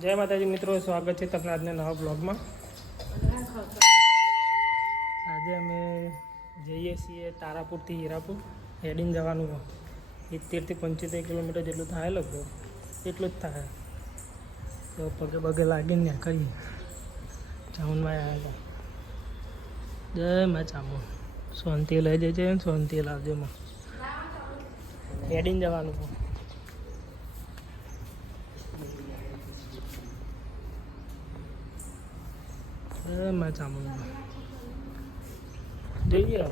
જય માતાજી મિત્રો, સ્વાગત છે તમને આજના નવા બ્લોગમાં। આજે અમે જઈએ છીએ તારાપુરથી હીરાપુર, હેડીને જવાનું 70 થી 75 કિલોમીટર જેટલું થાય, લગભગ એટલું જ થાય। તો પગે પગે લાગીને નીકળીએ। ચામુંડમાં આવ્યા હતા। જય મા ચામુંડ, શાંતિ લઈ જજે, શાંતિ લાવજો માં, હેડીને જવાનું। मैं चाहूँगा જોઈએ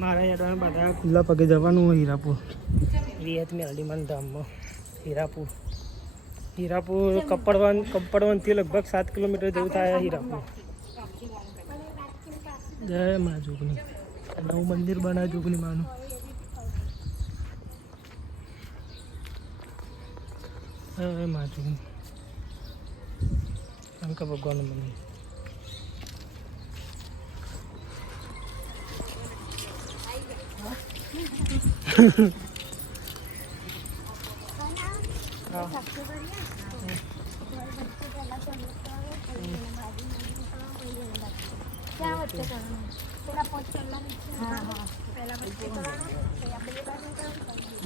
મારા યાર બધા ખુલ્લા પગે જવાનું હોય હીરાપુર, રિયાત મેલડીમાન ધામમાં। હીરાપુર કપડવનથી લગભગ 7 કિલોમીટર જેવું થાય હીરાપુર। જય મા જોગણી, નવું મંદિર બનાવે જોગણી માનું। જય મા જોગણી, શંકર ભગવાનનું મંદિર।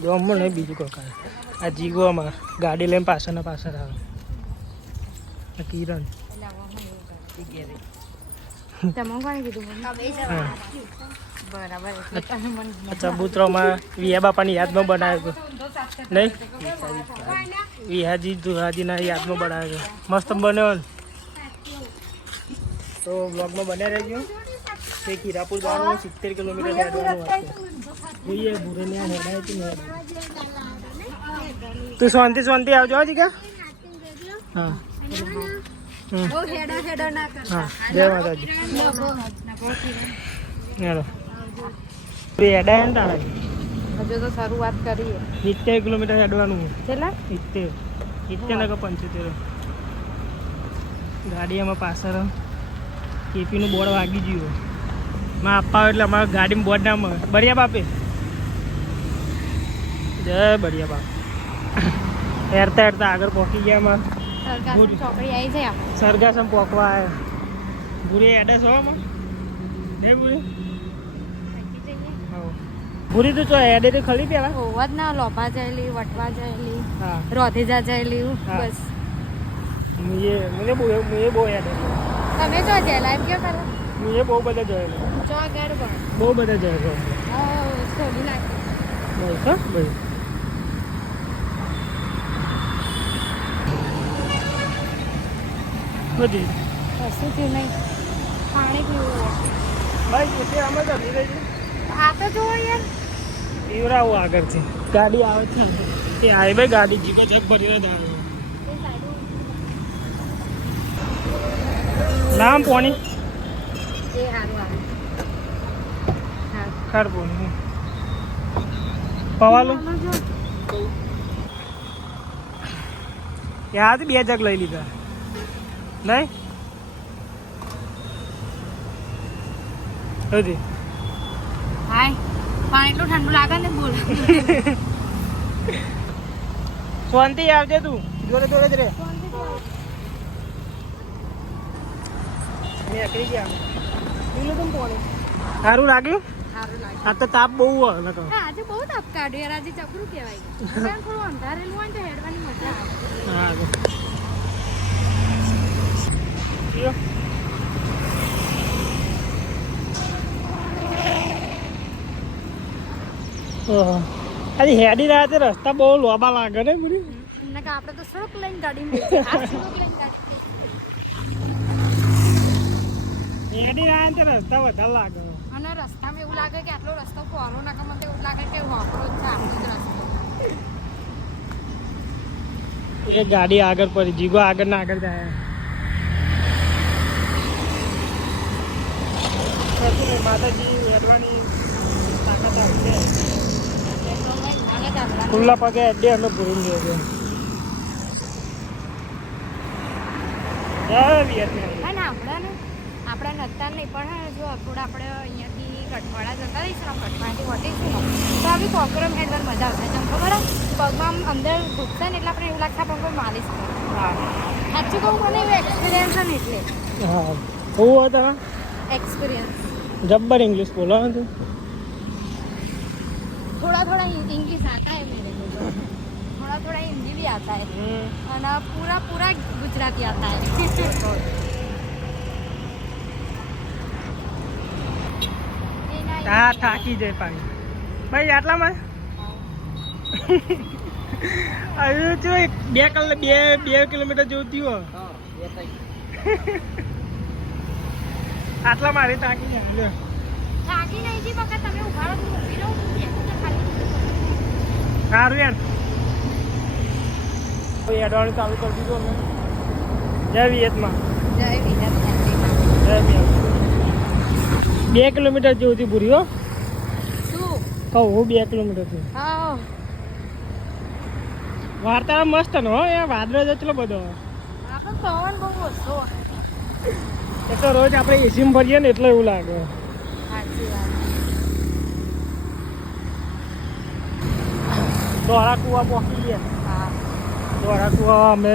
જોમો નહીં બીજું કોઈ કાંઈ, આ જીગોમાં ગાડી લઈને પાછળ આવે કિરણ। ચબૂતરામાં વિયા બાપાની યાદમાં બનાવ્યો નહીં, વિહાજી દુહાજીના યાદમાં બનાવ્યો, મસ્ત બન્યો। તો બ્લોગમાં બન્યા રહેજો। એક હીરાપુર જવાનું 70 કિલોમીટર હેડવાનું જોઈએ, ભૂરેને હેડાય કે નહીં। તું શાંતિ આવજો હજી કે? હા હા, જય માતાજી। હેડાય ને તારા હજુ તો શરૂઆત કરીએ। 70 કિલોમીટર હેડવાનું। કેટલા? 70 ને 75। ગાડી એમાં પાછળ કેપીનું બોર્ડ વાગી ગયું, માં આપવા એટલે અમારા ગાડીમાં બોર્ડ ના મળે। બઢિયા બાપે, જય બઢિયા બાપ। હેરતા આગળ પહોંચી ગયા માં, ચોકડી આવી જાય, સરગાસમ પહોંચવા આવ્યા। ભૂરી એડ્રેસ હોવામાં નહીં ભૂરી, ભૂરી તો ચો એડે તો ખરી પેલા હોવા જ ના, લોભા જાયેલી, વટવા જાયેલી, હા, રોધેજા જાયેલી, બસ મને બહુ યાદ તમે તો જેલા એમ કેવું કરો? મુએ બહુ બધા જોયેલા, ચો આગળ પણ બહુ બધા જોયેલા। છોડી નાખી બસ હા ભાઈ, બધી કશું થયું નહીં, પાણી પીવું ભાઈ પોતે આમાં જ હલી રહી છે। આ તો જુઓ યાર, પીવરાવું આગળથી ગાડી આવે છે, એ હાઈવે ગાડી જીકો જગ ભરીને જ આવે। નામ પોણી એ સારું આવે, ખાડ પોણી પવાલું યાદ 2 જગ લઈ લીધા નહીં હજી। હાય પાણી એટલું ઠંડુ લાગે ને, બોલ શાંતિ આવજે, તું જોડે જ રે। નીકળી ગયા પીલું તું પોણી, સારું લાગ્યું? સારું લાગે। આ તો તાપ બહુ હોય ને, આજે બહુ તાપ કાઢ્યો યાર, આજે ચકરું કહેવાય। થોડું અંધારેલું હોય ને તો હેડવાની મજા આવે। હા આજે હેડી રહ્યા છે, રસ્તા બહુ લોબા લાગે ને બધી। આપણે તો સડક લઈને ગાડી હેડી રહ્યા છે, રસ્તા વધારે લાગે, અને રસ્તામાં એવું લાગે કે આટલો રસ્તો પહોળો ના, મને એવું લાગે કે વાપરો જ છે આપણો જ રસ્તો। એક ગાડી આગળ પડી, જીગો આગળ ના આગળ જાય। માતાજી હેડવાની તાકાત આવશે, ખુલ્લા પગે અડ્ડે અમે ભૂરી ગયો છે। અને આપણે નતા નહીં પણ જો થોડા આપણે અહીંયાથી કઠવાડા જતા રહીશું ને કઠવાડાથી વટીશું ને તો આવી કોકરમ હેડવાની મજા આવશે જેમ ખબર હોય પગમાં આમ અંદર ઘૂસશે ને એટલે આપણે એવું લાગશે આપણે કોઈ માલિશ કરે હા સાચું કહું મને એવું એક્સપિરિયન્સ છે ને એટલે હા હું હતા एक्सपीरियंस जब्बर इंग्लिश बोला ना तू थोड़ा थोड़ा इंग्लिश आता है मेरे को तो थोड़ा थोड़ा हिंदी भी आता है और पूरा पूरा गुजराती आता है હા થાકી જાય પાણી ભાઈ આટલામાં હજુ તો 2 કલાક 2 કિલોમીટર જેવું થયું આટલા મારી થાકી જાય થાકી નહીં જી બકા તમે ઉભા રહો ઊભી રહો ખાલી સારું યાર એડવાનું ચાલુ કરી દીધું અમે જય વિયતમાં જય વિજય જય વિયત 2 કિલોમીટર જેવું હતી પૂરી હો શું કહું હું 2 કિલોમીટર થી હા વાર્તા મસ્ત ને હો યાર વાદળો જ એટલો બધો આપણો પવન બહુ ઓછો એ તો રોજ આપણે એસીમાં ફરીએ ને એટલે એવું લાગે સાચી વાત દોરા કુવા પહોંચી ગયા હા દોરા કુવા અમે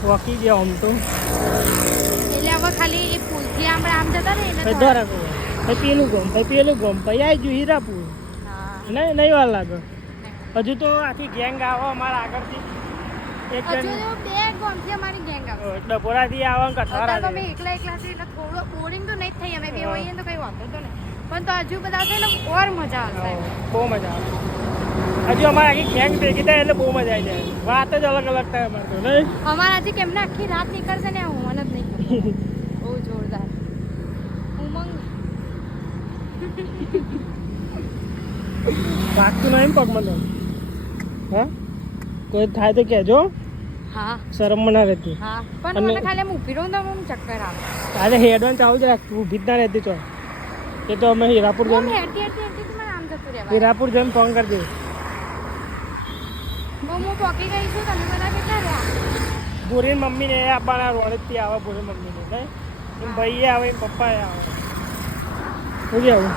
પહોંચી ગયા આમ તો એટલે હવે ખાલી એ પુલથી આમ જતા ને એટલે પછી દોરા કુવા પછી પેલું ગમ પછી પેલું ગમ પછી આવી ગયું હીરાપુર હા નહીં વાર લાગે હજુ તો આખી ગેંગ આવે અમારા આગળથી એક હજુ જણ તો બે ગોમથી અમારી ગેંગ આવે ડભોરાથી આવે ને અત્યારે તો અમે કઠવાડાથી એકલા છે એટલે થોડો બોરિંગ તો નહીં જ થઈ અમે બે હોઈએ ને તો કઈ વાંધો તો નહીં પણ તો હજુ બધા છે ને ઓર મજા આવશે બહુ મજા આવે હજુ અમારે આખી ગેંગ ભેગી થાય એટલે બહુ મજા આવી જાય વાત જ અલગ અલગ થાય અમારે તો નહીં અમારા હજી કેમને આખી રાત નીકળશે ને હું જ નહીં કરું બહુ જોરદાર ઉમંગ વાગતું નહીં પગમાં તો હા કોઈ થાય તો કહેજો હા શરમ ના રહેતી હા પણ અને- મને ખાલી આમ ઊભી રહું તો આમ ચક્કર આવે આજે હેડવાન ચાલુ જ રાખ ઊભી જ ના રહેતી ચો એ તો અમે હીરાપુર હું જઈને હેડતી હેડતી હેડતી તો મને આમ જતું રહેવાય હીરાપુર જઈને ફોન કરજે હું પોકી ગઈ છું તમે બધા કેટલા રહ્યા ભૂરી મમ્મીને એ આપવાના રોણેજથી આવે ભૂરી મમ્મીને નહીં એમ ભાઈએ આવે એમ પપ્પાએ આવે શું કેવું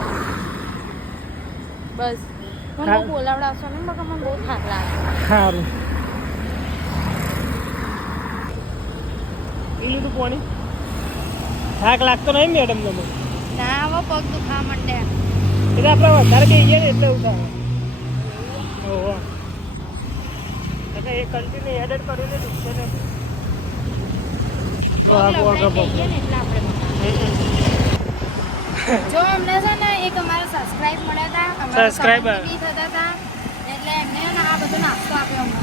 બસ મને હા. બહુ બોલાવડાવશો ને બકા મને બહુ થાક લાગે સારું એ લીધું પોણી થાક લાગતો નહીં મેડમ તમે ના હવે પગ દુખા માંડે એટલે આપણે વધારે બેસીએ ને એટલે એવું થાય ઓહો એટલે એ કન્ટિન્યુ એડિટ કરીને દુખશે ને પગ લવડાઈ જઈએ ને એટલે આપણે જો અમને છે ને એક અમારા સબસ્ક્રાઇબ મળ્યા હતા અમારા Subscriber. comment બી થતા હતા એટલે એમને છે ને આ બધો નાસ્તો આપ્યો અમને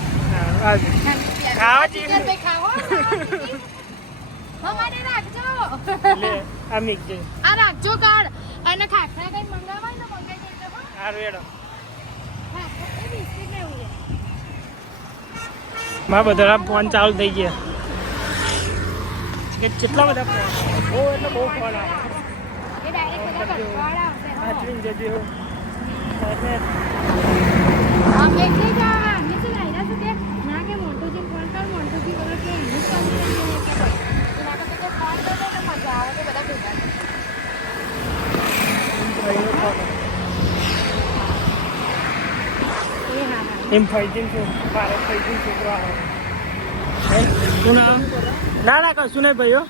ખાવા જેવું. ભાઈ ખાવો અમારે રાખજો લે આ મિક્સ આ રાખજો કાર્ડ અને ખાખરા કઈ મંગાવાય ને મંગાઈ દેજો હો સારું એડો ખાખરા એ બિસ્કિટ ને એવું મારા બધા ફોન ચાલુ થઈ ગયા કે કેટલા બધા ફોન બહુ એટલે બહુ ફોન આવે એ ડાયરેક્ટ બધા કટવાળ આવશે હો સાચવીને જજો એટલે આમ એટલે જ આમને શું લાગ્યા છે કે ના કે મોટુજી ફોન કર મોટુજી બોલો કે ઇંગ્લિશ કોમ્યુનિકેશન કે ભાઈ એના કરતા કે ફોન કરો તો મજા આવે તો બધા ભેગા એ હા હા એમ ફૈજીન છું મારે ફૈજીન છોકરો આવે શું નામ ના ના કશું નહીં ભાઈઓ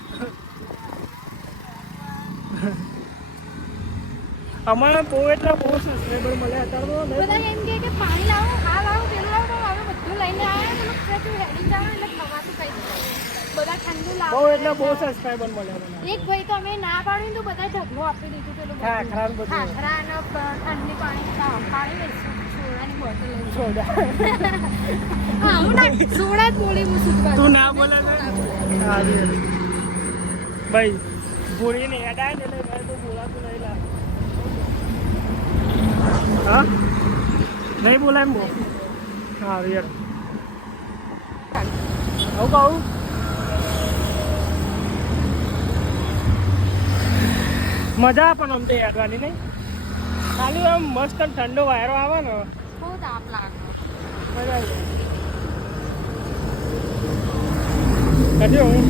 અમારે બહુ એટલે બહુ સબસ્ક્રાઈબર મળ્યા અત્યારે તો નહીં. બધા એમ કે પાણી લાવો આ લાવો પેલું લાવો તો હવે બધું લઈને આવ્યા તો તું હેડી જાવ એટલે ખવાતું કઈ બધા ઠંડુ બહુ લાવો એટલે બહુ સબસ્ક્રાઈબર મળ્યા મને એક ભાઈ તો અમે ના પાડ્યું તો બધા ઢગલો આપી દીધું પેલું બધું. ખાખરા ને બધું. ખાખરા અને ઠંડી પાણી લઈશું સોડાની બોટલ લઈશું છોડા હા હું ના સોડા જ બોલી હું સુધવા તું ના બોલે ને સારું. ભાઈ ભૂરીને હેડાય ને એટલે ભાઈ તો બોલાતું નહીં લાગે હા નહીં બોલાય એમ બહુ સારું યાર હું કહું મજા પણ આમ તો હેડવાની નહીં ખાલી આમ મસ્ત આમ ઠંડો વાયરો આવે ને બહુ તાપ લાગે મજા આવી જાય હું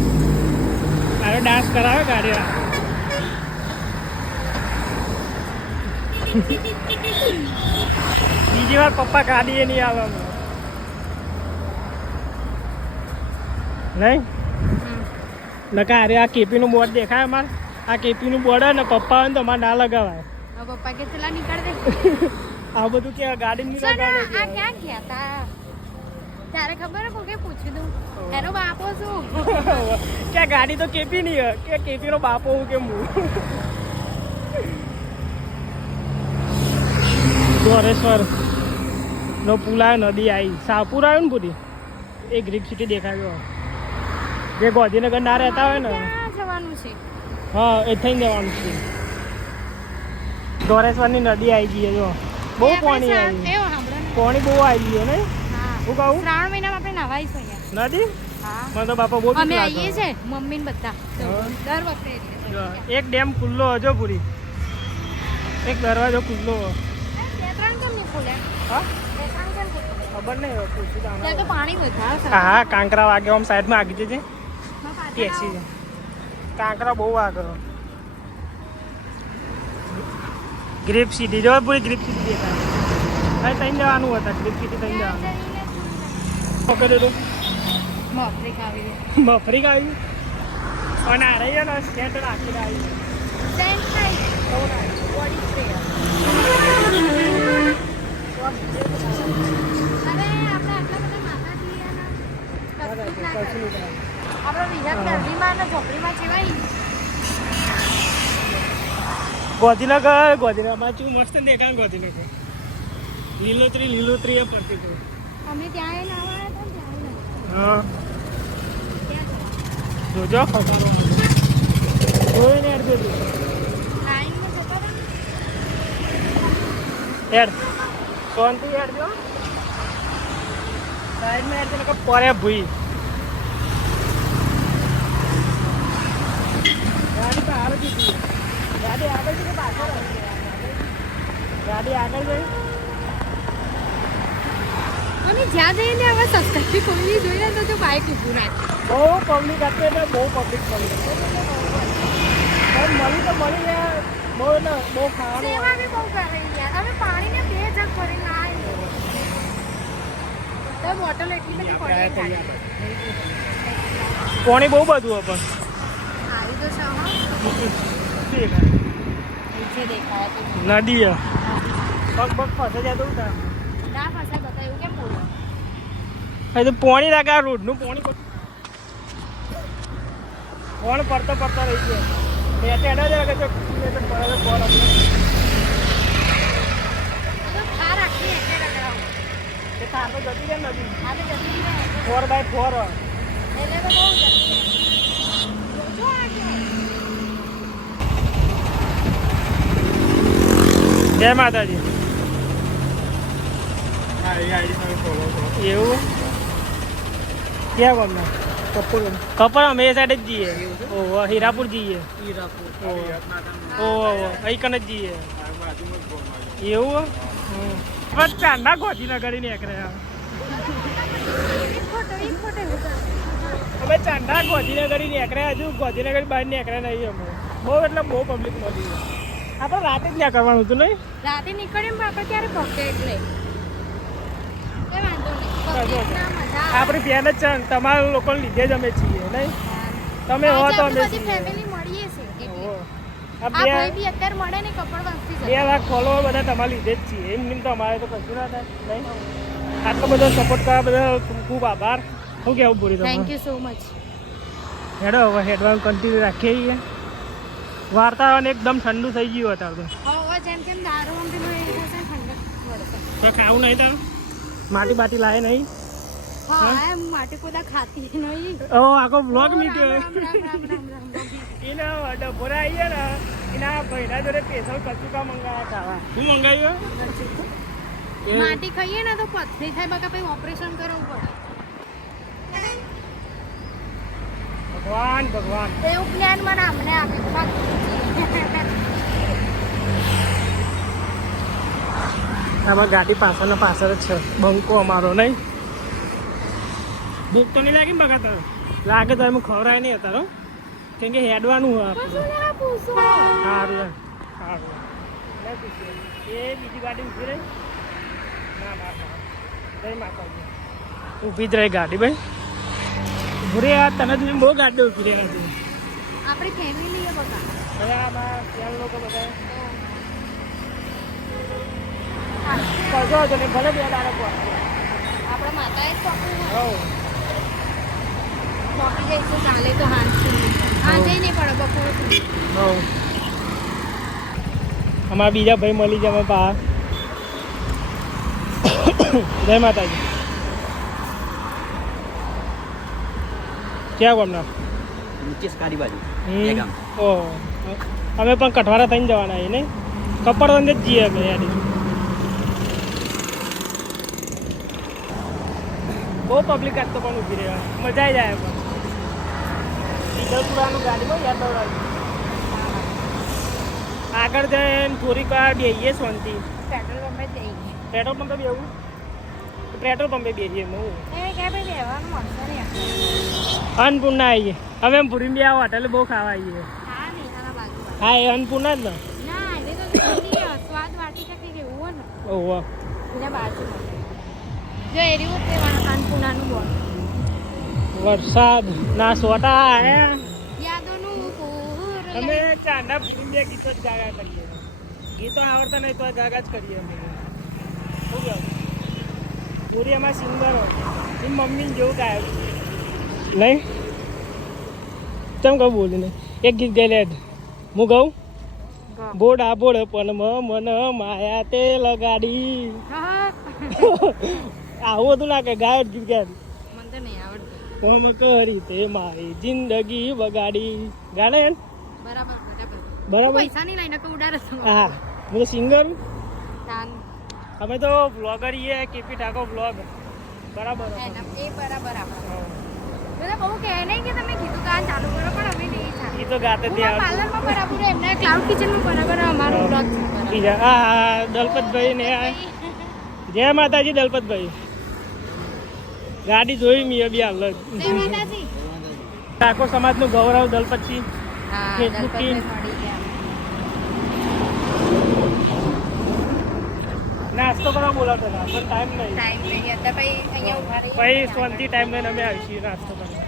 મારો ડાન્સ કરાવે ગાડી બીજી વાર પપ્પા ગાડીએ નહીં આવવામાં નહીં નકા અરે આ કેપીનું બોર્ડ દેખાય અમારે આ કેપીનું બોર્ડ હોય ને પપ્પા હોય ને તો અમારે ના લગાવાય પપ્પા કે ચલા નીકળ દે આ બધું કે ગાડી નહીં આ લગાવવાનું ક્યાં ગયા તા તારે ખબર હે કોકે પૂછી દઉં એનો બાપો શું કે આ ગાડી તો કેપી નહીં હોય કે કેપીનો બાપો હું કેમ હું દોરેશ્વર નો પુલ આવ્યો નદી આવી સાપુર આવ્યું ને પૂરી એ ગ્રીક સિટી દેખાયો જે ગાંધીનગર ના રહેતા હોય ને ક્યાં જવાનું છે હા એ થઈને જવાનું છે દોરેશ્વરની નદી આવી ગઈ જો બહુ પાણી આવી કેવો સાંભળો ને પાણી બહુ આવી ગયું ને હા હું કહું શ્રાવણ મહિનામાં આપણે નહાઈશું અહીંયા નદી હા મને તો બાપા બહુ બીક અમે લાગે. આવીએ છે મમ્મી ને બધા તો હા. દર વખતે એ રીતે જો, કરીએ. એક ડેમ ખુલ્લો હજો પૂરી એક દરવાજો ખુલ્લો બે ત્રણ કેમ નહીં ખોલ્યા હા બે ત્રણ કેમ ખોલ્યા ખબર નહીં હવે પૂછ્યું તો ત્યાં તો આના. પાણી વધારે છે. હા હા કાંકરા વાગે આમ સાઈડમાં આગી જજે માં પાછળ ટેક્સી આવો. છે કાંકરા બહુ આગળ ગ્રીપ સિટી જો પૂરી ગ્રીપ સિટી દેખાય અહીં તઈને જવાનું હતા ગ્રીપ સિટી તઈને ત્યાં જવાનું જઈને પકડ્યું હતું મફરી ખાવી છે. મફરી આવી અને આ રહી ને સ્ટેન્ડ રાખીને આવી સેન્ટ થાય બોડી સ્પ્રે અરે આપણે આટલા બધા માતા છીએ અને તકલીફ ના કરીએ. આપણે વિરાટ ગરમીમાં અને ઝોપડીમાં જેવાય ગોધીનગરમાં ચું મસ્ત દેખાય ને ગોધીનગર લીલોતરી એ પડતી હતું અમે ત્યાં લાવવાના હતા ને ત્યાં હા ત્યાં જોજો ખસારો જોઈને યાર જોજો લાઈનમાં જતા હતા ને યાર શાંતિ યાર જો સાઈડમાં યાર તને પરે ભૂઈ ગાડી તો આગળ જતી ગાડી આગળ છે કે પાછળ ગાડી આગળ ગઈ અમે જ્યાં જઈને હવે સસ્તી કોઈ જોઈએ તો બાઈક ઊભું રાખે બહુ પબ્લિક હતી એટલે બહુ પબ્લિક મળી મળી તો મળી યાર બહુ ને બહુ ખાવાનું સેવા બી બહુ કરે યાર અમે પાણીને 2 જગ ભરીને લાવીએ તો બોટલ એટલી બધી પડી ખાલી પાણી બહુ બધું પણ આવી તો છે હા નીચે દેખાય તો નદી પગ પગ ફસે જાય તો ઉતાર ના ફસાય બતા એવું કેમ બોલો અહીં તો પાણી લાગે આ રોડનું પાણી કોણ પડતો રહી ગયો મેં ત્યાં એડા જ લાગે છે કોણ તો ખા રાખી એટલે રગડાવું એ તાર તો જતી રહે નદી આ તો જતી રહે 4x4 એટલે તો બહુ જતી રહે જોજો આગળ જય માતાજી એવું ક્યાં ગામના કપર અમે એ સાઈડ જ જઈએ ઓહો હીરાપુર જઈએ ઓહો અહીં કને જ જઈએ એવું બસ ચાંદા ગોધીનગર નીકળે એક ફોટો એવું કર. અમે ચાંદા ગોધીનગર નીકળે હજુ ગોધીનગર બહાર નીકળે નહીં અમે બહુ એટલે બહુ પબ્લિક મળી આપણે રાતે જ ત્યાં કરવાનું હતું નહીં રાતે નીકળીએ ને આપણે ક્યારે પહોંચે એટલે કઈ વાંધો નહીં પબ્લિકના મજા આવે. આપણી ફેન જ છે તમારા લોકોને લીધે જ અમે છીએ નહીં તમે હો તો અમે બધી છીએ ફેમિલી મળીએ છે એટલે. ઓહો. આ આ ભાઈ બી અત્યારે મળે ને કપડ વાંચતી 2 લાખ ફોલોવર બધા તમારા લીધે જ છીએ એમ તો અમારે તો કશું ના થાય નહીં આટલો બધો સપોર્ટ કરવા બધા ખૂબ ખૂબ આભાર શું કહેવું પૂરી થેન્ક તમે યુ સો મચ. હેડો હવે હેડવાનું કન્ટિન્યુ રાખીએ છીએ વાર્તાવરણ એકદમ ઠંડુ થઈ ગયું અત્યારે હવે જેમ કેમ દારૂ આમ પેલું એ થશે ઠંડક વળશે. તો ખાવું નહીં તાર માટી બાટી લાવે નહીં હા એમ માટે કોદા ખાતી નહીં. ઓ આખો બ્લોગ મીટ્યો રામ રામ રામ રામ રામ રામ. એના ડબોરા આવીએ ને એના ભાઈના જોડે સ્પેશિયલ કચુકા મંગાવ્યા ખાવા શું મંગાવ્યું માટી ખાઈએ ને તો પથરી થાય બકા પછી ઓપરેશન કરવું પડે. ભગવાન ભગવાન એવું જ્ઞાન મને અમને આપ્યું બાકી આમાં ગાડી પાછળ જ છે બંકો અમારો નહીં ભૂખ તો નહીં લાગી ને બગા તારે લાગે તો એમ ખવડાય નહીં તારો કેમ કે હેડવાનું હોય આપણે પૂછો સારું સારું એ બીજી ગાડી ઊભી રહી ના ના જય માતાજી ઊભી જ રહી ગાડી ભાઈ ઊભી રહી આ તને જોઈને બહુ ગાડી ઊભી રહ્યા છે આપણી ફેમિલી એ બકા હવે આ બા ત્યાં લોકો બધા કશો હતો ને ભલે બે દાડો આપણા માતાએ ચોકું હો ચોકી જઈશું ચાલે તો હાંજ હાંજે નહીં પડે બપોર સુધી હો અમારા બીજા ભાઈ મળી જાય પા જય માતાજી ક્યાં ગામના કારી બાજુ ઓહ અમે પણ કઠવારા થઈને જવાના અહીં નહીં કપડવંદ જ જઈએ અમે યાર બહુ પબ્લિક આજ તો પણ ઊભી રહ્યા મજા આવી જાય પણ ઈદરપુરાનું ગાડીમાં યાદ દોડાવી આગળ જઈને થોડીક વાર બેસીએ શાંતિ પેટ્રોલ પંપે જઈએ પેટ્રોલ પંપે બેવું પેટ્રોલ પંપે બેસીએ હું એ કે ભાઈ રહેવાનું મળશે નહીં અન્નપૂર્ણા આવીએ હવે એમ પૂરી બી આવો હોટલે બહુ ખાવા આવીએ હા નહીં આના બાજુ હા એ અન્નપૂર્ણા જ ને ના એ તો જલ્દી સ્વાદ વાટિકા કે કેવું હોય ને ઓહો એના બાજુ જો એ રહ્યું તે અન્નપૂર્ણાનું બોલ વરસાદ ના સોટા આયા યાદોનું પૂર અમે ચાંદા પૂરી બે ગીતો જ ગાગા કરીએ ગીતો આવડતા નહીં તો ગાગા જ કરીએ અમે શું કહો પૂરી એમાં સિંગરો એ મમ્મી જેવું ગાય નહીં કેમ કહું બોલીને એક ગીત ગાઈ લે હું કહું બોડા બોડ પણ મન માયા તે લગાડી આવું હતું ના કે ગાય જ ગીત ગાય મને તો નહીં આવડતું કોમ કરી તે મારી જિંદગી બગાડી ગાડે બરાબર બરાબર બરાબર પૈસા નહીં લઈને કે ઉડાડે હા હું સિંગર તાન અમે તો બ્લોગર છીએ કેપી ઠાકોર બ્લોગ બરાબર એના એ બરાબર આપણે બરાબર બહુ કહે નહીં કે તમે કીધું કાન ચાલુ કરો પણ અમે નહીં ચાલુ એ તો ગાતે જ નહીં આવડતું. પાર્લરમાં બરાબર એમના ક્લાઉડ કિચનમાં બરાબર અમારો બ્લોગ છે બરાબર. બીજા હા દલપતભાઈ ને આ જય માતાજી દલપતભાઈ ગાડી જોઈ મેં બી હાલ જય માતાજી ઠાકોર સમાજનું ગૌરવ દલપતજી હા Facebook દલપતભાઈ ટીમ. મળી ગયા નાસ્તો કરવા બોલાવતો હતા પણ ટાઈમ નહીં ટાઈમ નહીં હતા પછી અહીંયા ઉભા રહીએ પછી શાંતિ ટાઈમ લઈને અમે આવીશું નાસ્તો કરવા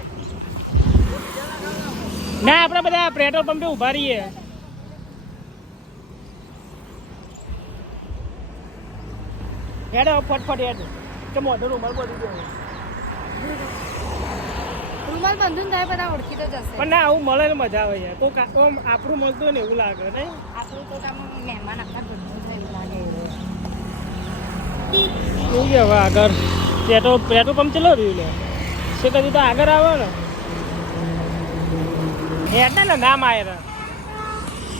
ના આપણે બધા પેટ્રોલ પંપે ઉભા રહીએ હેડો ફટફટ હેડ કે મોઢો રૂમાલ પડી ગયો રૂમાલ બંધુન થાય બધા ઓળખી તો જશે પણ ના આવું મળે ને મજા આવે યાર કોક આમ આપણું મળતું હોય ને એવું લાગે ને આપણું તો તમે મહેમાન આપણા ઘરનું છે એવું લાગે શું કે હવે આગળ પેટ્રોલ પંપ ચલો રહ્યું લે છે કદી તો આગળ આવે ને હેડ ને નામ આવે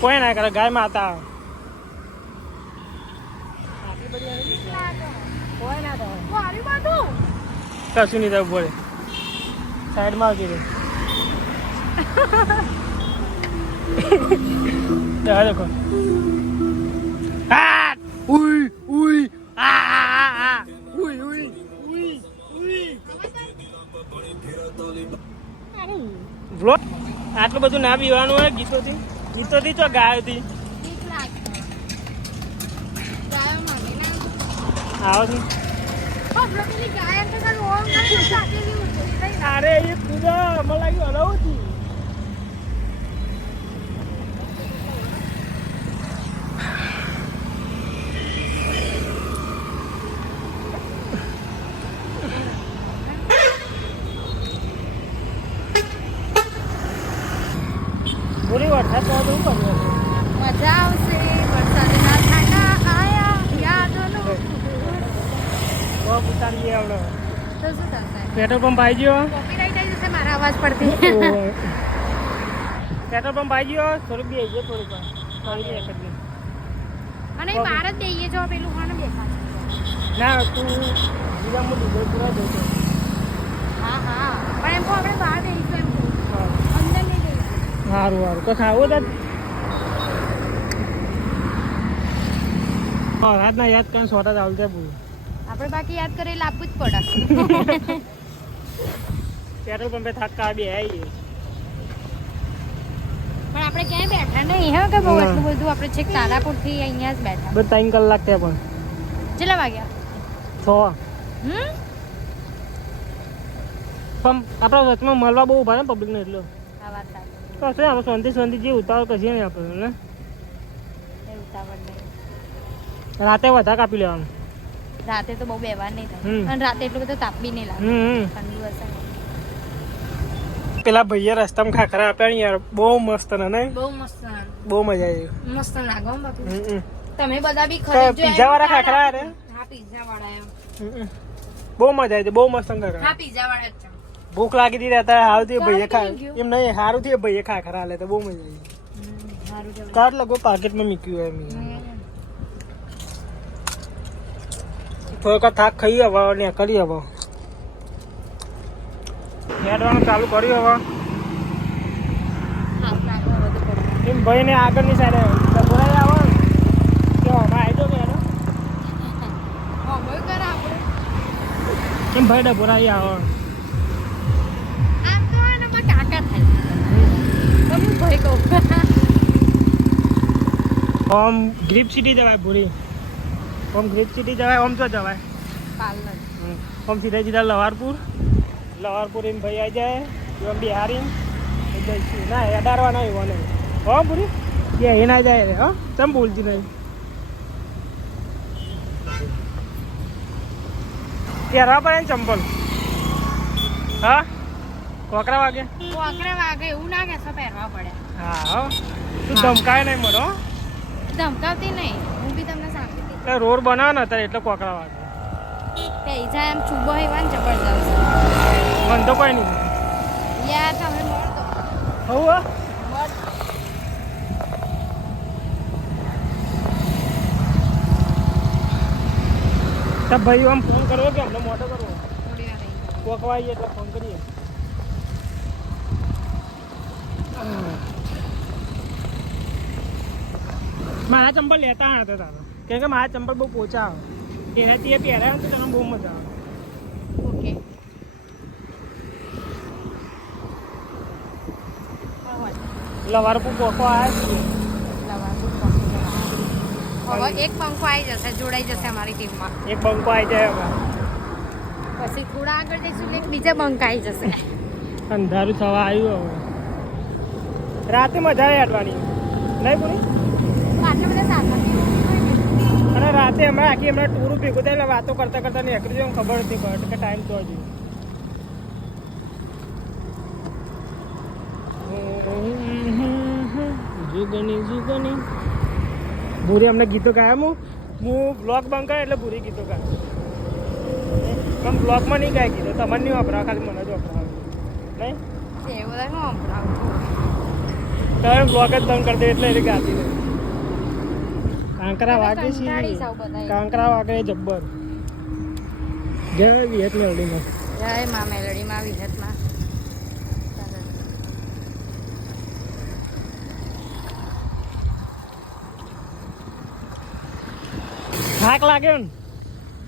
કોઈ ના કરે ગાય માતા કોઈ ના થાય મારી બાજુ કશું નહીં થયું બોલે સાઈડમાં આવતી રહે દેખો આ ઉઈ ઉઈ આ ઉઈ ઉઈ ઉઈ ઉઈ વ્લોગ આટલું બધું ના પીવાનું હોય ગીતોથી તો ગાયોથી બીક લાગે ગાયો મને ના આવો છું પેલી ગાય તો તારું ઓમ ના સાથે બી ઉઠી થઈ અરે એ પૂજા મને લાગ્યું હલાવું હતી પૂરી વરસાદ તો શું કર્યું મજા આવશે વરસાદના છાંટા આયા યાદોનું તો ઉતારીએ આપણે તો શું થશે પેટ્રોલ પંપ આવી ગયો કોપીરાઈટ આવી જશે મારા અવાજ પરથી પેટ્રોલ પંપ આવી ગયો થોડુંક બી આવી ગયો થોડુંક થોડી એક જ નહીં અને એ બહાર જ દઈએ જો પેલું કોણ દેખાશે ના તું બીજા હું લીધો પૂરા જતો હા હા પણ એમ કહો આપણે બહાર દઈશું એમ કહું અંદર નહીં દઈશું સારું સારું તો ખાવું તો રાતના યાદ કરીને સોટા જ આવશે પૂરું આપણે બાકી યાદ કરી લાવવું જ પડે પેટ્રોલ પંપે થાક્કા બી આવી પણ આપણે ક્યાંય બેઠા નહીં હે કે બહુ ના. એટલું બધું આપણે છેક તારાપુરથી અહીંયા જ બેઠા બસ 3 કલાક થયા પણ કેટલા વાગ્યા 6 હમ પણ આપણા વચમાં મળવા બહુ ઉભા ને પબ્લિકને એટલો આ વાત સાચી કશું આપણે શાંતિ જે ઉતાવળ કશીએ નહીં આપણે ને એ ઉતાવળ નહીં રાતે વધારે કાપી લેવાનું રાતે તો બહુ બેવાર નહીં થાય હમ. અને રાતે એટલું બધું તાપ બી નહીં લાગે હમ ઠંડુ હશે ને. પેલા ભાઈએ રસ્તામાં ખાખરા આપ્યા ને યાર બહુ મસ્ત ને નહીં બહુ મસ્ત બહુ મજા આવી મસ્ત લાગે હો બાપુ હમ તમે બધા બી ખરીદજો પીઝા વાળા ખાખરા રે હા પીઝા વાળા એમ બહુ મજા આવી બહુ મસ્ત ખાખરા હા પીઝા વાળા જ છે ભૂખ લાગી હતી રહેતા હારું થી ભાઈએ ખા થઈ ગયું. એમ નહીં હારું થી ભાઈએ ખાખરા લે તો બહુ મજા આવી સારું છે કાર્ડ લગો પાકેટમાં મૂક્યું એમ થોડોક થાક ખાઈ હવે ને કરી હવે હેડવાનું ચાલુ કર્યું હવે સારું લાગે બધું પડે એમ ભાઈ ને આગળની સાઈડે બોલાવી આવો કે હમણાં આવી જાઓ યાર હા બોલ કર આપણે એમ ભાઈ ડબોરાઈ આવો આમ તો એનામાં કાકા થાય તમે ભાઈ કહું ઓમ ગ્રીપ સિટી જવાય પૂરી ઓમ ગ્રીપ સિટી જવાય ઓમ તો જવાય પાર્લર ઓમ સીધા લવારપુર એમ ભાઈ આવી જાય એમ બિહારી જઈશું ના અડારવા નહીં મને હો પૂરી કે એ ના જાય રે હો ચમ બોલતી નહીં પહેરવા પડે ને ચંપલ હા કોકરા વાગે કોકરે વાગે એવું ના કહેશો પહેરવા પડે હા હો તું ધમકાય નહીં મને હો ધમકાવતી નહીં હું બી તમને સાંભળતી એટલે રોડ બનાવો ને અત્યારે એટલે કોકરા વાગે પૈસા એમ ચૂબો હેવાન જબરદસ્ત મને તો કોઈ નહીં યાર તમે મળતો હવું હો તો ભાઈ આમ ફોન કરવો કે અમને મોટો કરવો થોડી વાર રહી કોકવાઈએ એટલે ફોન કરીએ મારા ચંપલ લેતા હતા તારા કેમ કે મારા ચંપલ બહુ પોચા આવે એનાથી એ પહેર્યા ને તો તને બહુ મજા આવે ઓકે લવારપુર કોકો આવ્યા હવે એક પંખો આવી જશે જોડાઈ જશે અમારી ટીમમાં એક બંકો આવી જાય હવે પછી થોડા આગળ જઈશું એટલે એક બીજા બંક આવી જશે અંધારું થવા આવ્યું હવે રાતે મજા આવે હેડવાની નહીં પૂરી આટલા બધા સાધન અને રાતે અમે આખી હમણાં ટૂર ભેગું થાય એટલે વાતો કરતા કરતા નીકળી જાય ખબર નથી પડે કે ટાઈમ તો હજુ જુગની ભૂરી અમને ગીતો ગાયા હું બ્લોગ બંધ કરે એટલે ભૂરી ગીતો ગાય પણ બ્લોગમાં નહીં ગાય ગીતો તમારે નહીં વાપરાવા ખાલી મને જ વાપરાવા નહીં એ બધા હું સંભળાવું તમે બ્લોગ જ બંધ કરી દે એટલે એને ગાતી નહીં કાંકરા વાગે કંટાળી છે જાવ બધા કાંકરા વાગે જબ્બર જય વિયત મેળવીમાં જય મા મેલડીમાં વિહતમાં થાક લાગ્યો ને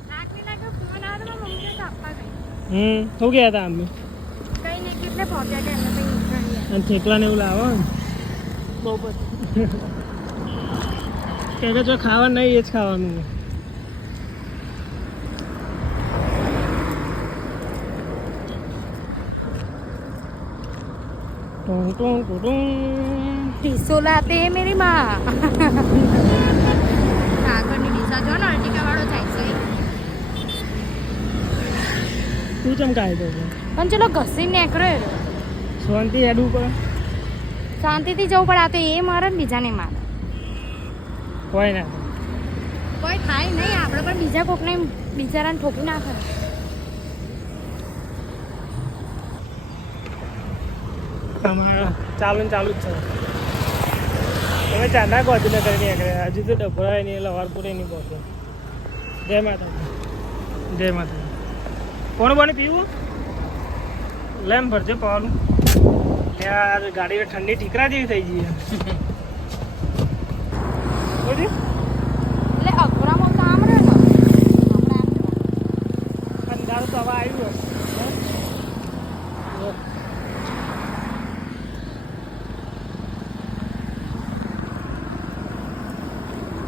થાક નહીં લાગ્યો ફોન આવ્યો તો મમ્મીને તો આપવા ગઈ શું ગયા હતા અમે કઈ નહીં કેટલે પહોંચ્યા કે એમને કંઈ નીકળ્યા અને થેકલા ને એવું લાવો ને બહુ બધું કે જો ખાવાનું નહીં એ જ ખાવાનું ટું ટું ટું ટું. ડીસો લાતે મેરી માં આગળની દિશા જો ને અર્ટિકા વાળો જાય છે તું ચમકાય તો પણ ચલો ઘસીને નીકળ્યો શાંતિ હેડવું પડે શાંતિથી જવું પડે આ તો એ મારે ને બીજાને મારે કોઈ ના કોઈ થાય નહીં આપણે પણ બીજા કોકને બિચારાને ઠોકી નાખે તમારા ચાલુ ને ચાલુ જ છે તમે ચાંદા ગોધીનગર નીકળ્યા હજુ તો ડભરાય નહીં લવારપુર નહીં પહોંચો જય માતા કોણ બને પીવું લેમ ભરજે પાવાનું યાર ગાડી ઠંડી ઠીકરા જેવી થઈ ગઈ બધી એટલે અઘરામાં તો આમ રહ્યો ને અંધારું તો હવે આવ્યું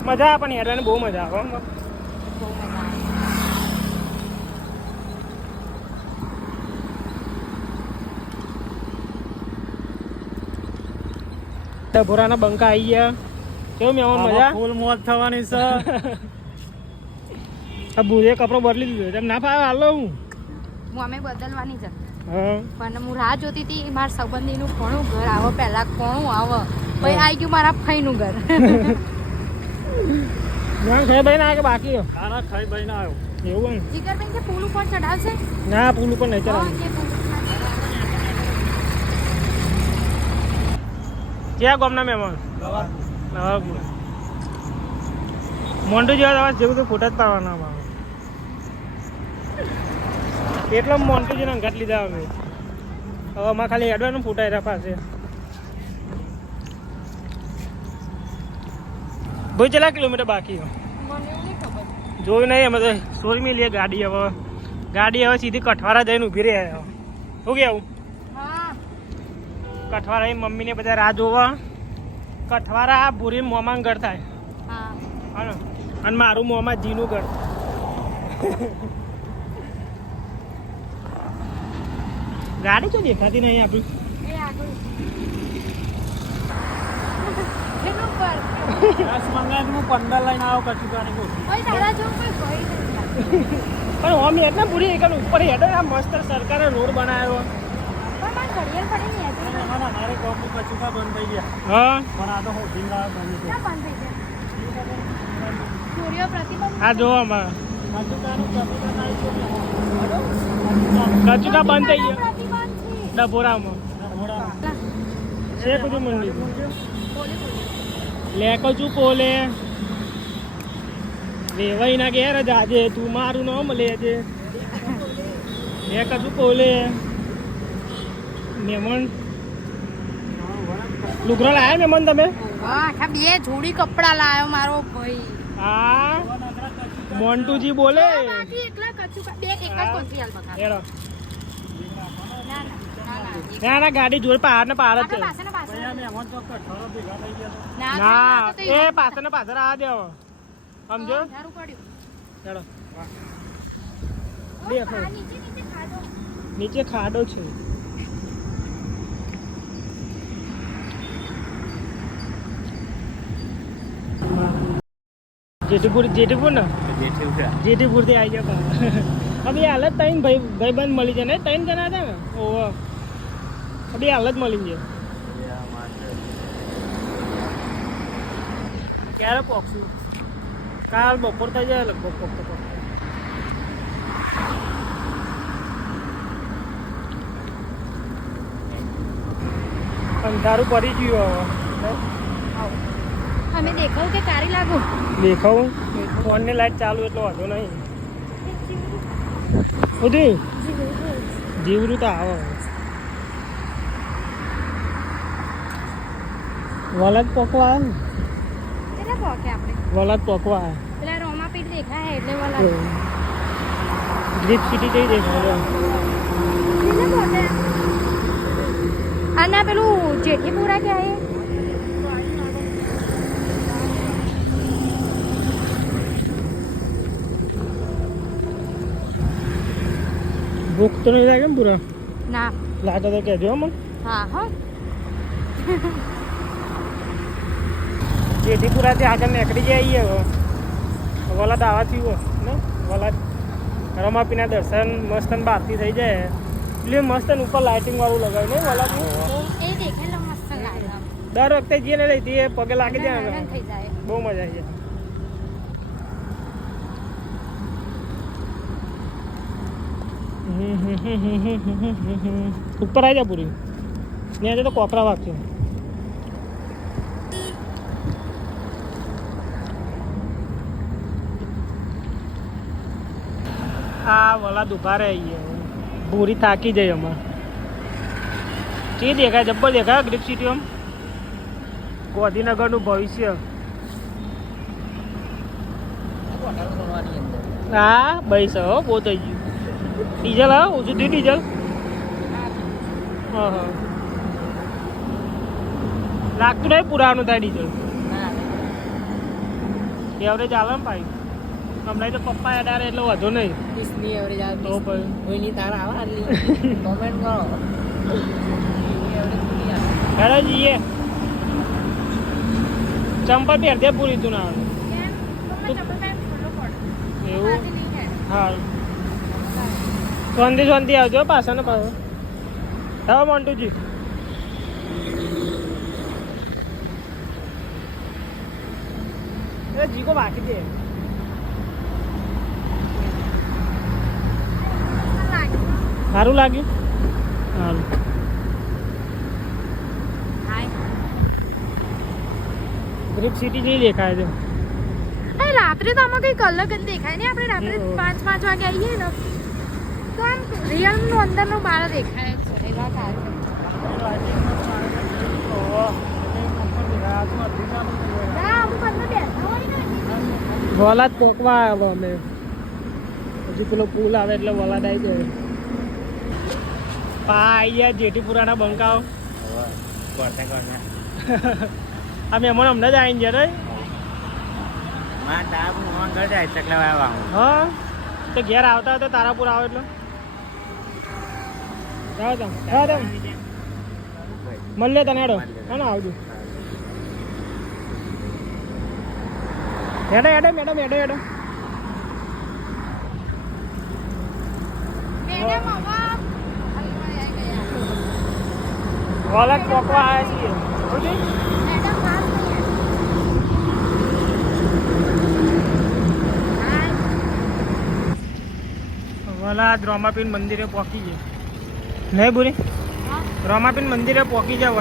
મજા આવે પણ હેડવાની બહુ મજા આવે હો. બહુ મજા આવે. ડભોરાના બંકા આવી ગયા કેવું મેમન મજા ફૂલ મોજ થવાની છે. આ બુરે કપડો બદલી દીધો તેમ ના ફાવે હાલો હું હું અમે બદલવાની છે હા પણ હું રાહ જોતી હતી મારા સંબંધીનું કોનું ઘર આવે પહેલા કોનું આવે પછી આવી ગયું મારા ફઈનું ઘર. ના ખાઈ ભાઈ ના કે બાકી તારા ખાઈ ભાઈ ના આવ્યો. એવું ને જીગરબેન કે પુલ ઉપર ચડાવશે? ના પુલ ઉપર નહીં હા, ચલાવવાનું કે પુલ ઉપર ક્યાં ગામના મહેમાન મોન્ટુ જેવા તમારે જેવું તો ફોટા જ પાડવાના અમારે એટલો મોન્ટુજીને અંગાત લીધા અમે હવે અમારે ખાલી હેડવાનું ફોટા એના પાસે ભાઈ કેટલા કિલોમીટર બાકી મને એવું નહીં ખબર. જોયું નહીં અમે તો સોરી લઈએ ગાડી હવે સીધી કઠવારા જઈને ઊભી રહે શું કેવું હા કઠવારા એ મમ્મીને બધા રાહ જોવા કઠવારા ભૂરી મોમાં ઘર થાય હા હા અને મારું મોમાં જીનું ઘર ગાડી તો દેખાતી નહીં આપણી એ આગળ એનું પર દસ મંગાવી હું 15 લઈને આવ્યો કચુકાની ગોઠવી. ઓય તારા જેવું કોઈ ભય નથી. પણ અમે એટલે પૂરી એક ઉપર હેડો આ મસ્ત સરકારે રોડ બનાવ્યો પણ મારે ઘડિયાળ પડી નહીં હતી. ના, ના, મારે ગામનું કચુકા બંધ થઈ ગયા. હા પણ આ તો હોલ્ડિંગ વાળા બંધ છે. ક્યાં બંધ થઈ ગયા? સૂર્ય પ્રતિબંધ આ જો અમારે કચુકાનું કચુકા થાય છે. કચુકા બંધ થઈ ગયો પ્રતિબંધ છે. ડભોરામાં છે બધું મંદિર બોલી લે કચું પોલે વેવાઈ ના ઘેર જાજે તું મારું નામ લેજે લે કચું પોલે મહેમાન લુગરો લાયા મહેમાન તમે વાહ આખા બે જોડી કપડા લાયો મારો ભાઈ. હા મોન્ટુજી બોલે બાકી એકલા કચુકા બે એક જ કોથળી હાલ બકા. હેડો ના ના ના ના ગાડી જોડે પહાડ ને પહાડ જ છે પાછળ પાછળ અહીંયા મહેમાન તો કઠોળો ભેગા થઈ ગયા. ના એ પાછળ ને પાછળ આ દેવો સમજો ધારું પડ્યું. હેડો ઓય, દેખો આ નીચે નીચે ખાધો. નીચે ખાડો છે જેઠીપુર ને જેઠીપુર થી આવી ગયા હવે હાલત ત્રણ ભાઈબંધ મળી જાય ને 3 જણા હતા ને ઓહો હવે હાલત મળી જાય ક્યારે પહોંચશું કાલ બપોર થઈ જાય લગભગ પહોંચતો અંધારું પડી ગયું હવે અમે દેખાવ કે કારી લાગો. દેખાવું ફોનની લાઈટ ચાલુ એટલો વાંધો નહીં બધું જીવરું તો આવે વલદ પોકવા આવે ને કેટલા પોકે આપણે વલદ પોકવા આવે પેલા રોમા પીઠ દેખાય એટલે વાલા ગ્રીપ સિટી જઈ દેખાય કેટલા પોકે આના પેલું જેઠીપુરા કે આયે ભૂખ તો નહીં લાગે ને પૂરા ના લાગે તો કહેજો મને હા હા જેઠીપુરાથી આગળ નીકળી જઈએ હવે વલદ આવા થયું ને વલદ રમાપીના દર્શન મસ્ત બહારથી થઈ જાય એટલે મસ્ત ઉપર લાઇટિંગ વાળું લગાવ્યું નહીં વલદનું એ દેખાય મસ્ત લાગે દર વખતે જઈએ ને લઈતી એ પગે લાગી જાય ને આનંદ થઈ જાય. બહુ મજા આવી જાય ઉપર આવી જા પૂરી ત્યાં તો કોકરા વાગશે આ વલા દુભારે આવી ભૂરી થાકી જાય અમારે કે દેખાય જબ્બર દેખાય ગ્રીપ સિટી આમ ગાંધીનગરનું ભવિષ્ય હા બસ હો બહુ થઈ ગયું ડીઝલ હા ઓછું થયું ડીઝલ હા હા લાગતું નહીં પુરાવાનું થાય ડીઝલ એવરેજ આવે ને ભાઈ હમણાં તો પપ્પા અડારે એટલે વધુ નહીં इसलिए एवरेज आ તો ભાઈ कोई नहीं तारा आवा कमेंट करो હેડો જઈએ ચંપલ પહેરજે પૂરી તું ના એવું હા શાંતિ શાંતિ આવજો પાછા ને પાછો હા મોન્ટુજી એ જીકો બાકી છે સારું લાગ્યું સારું ગ્રીપ સિટી નહીં દેખાય છે રાત્રે તો આમાં કઈ અલગ જ દેખાય ને આપણે રાત્રે 5 વાગે આવીએ ને તો આમ રિયલ નું અંદર નું બહાર દેખાય જ છે એ વાત સાચી ના અમુક અંદર બેઠા હોય ને વલાદ પોકવા આવ્યો અમે હજી પેલો પુલ આવે એટલે વલાદ આવી જાય પા ગયા જેઠીપુરાના બંકાઓ આ મહેમાન અમને જ આવીને જાય હા તો ઘેર આવતા તો તારાપુર આવો એટલે જાઓ તમે મળે તને હેડો હા ને આવજો હેડો હેડો મેડમ હેડો હેડો મેડમ હવે વલાદ પોકવા આવ્યા છીએ ઓકે મેડમ પાસ વલાદ રોમાપીન મંદિરે પહોંચી જાય નહીં બુરી રોમાપીન મંદિરે પહોંચી જાય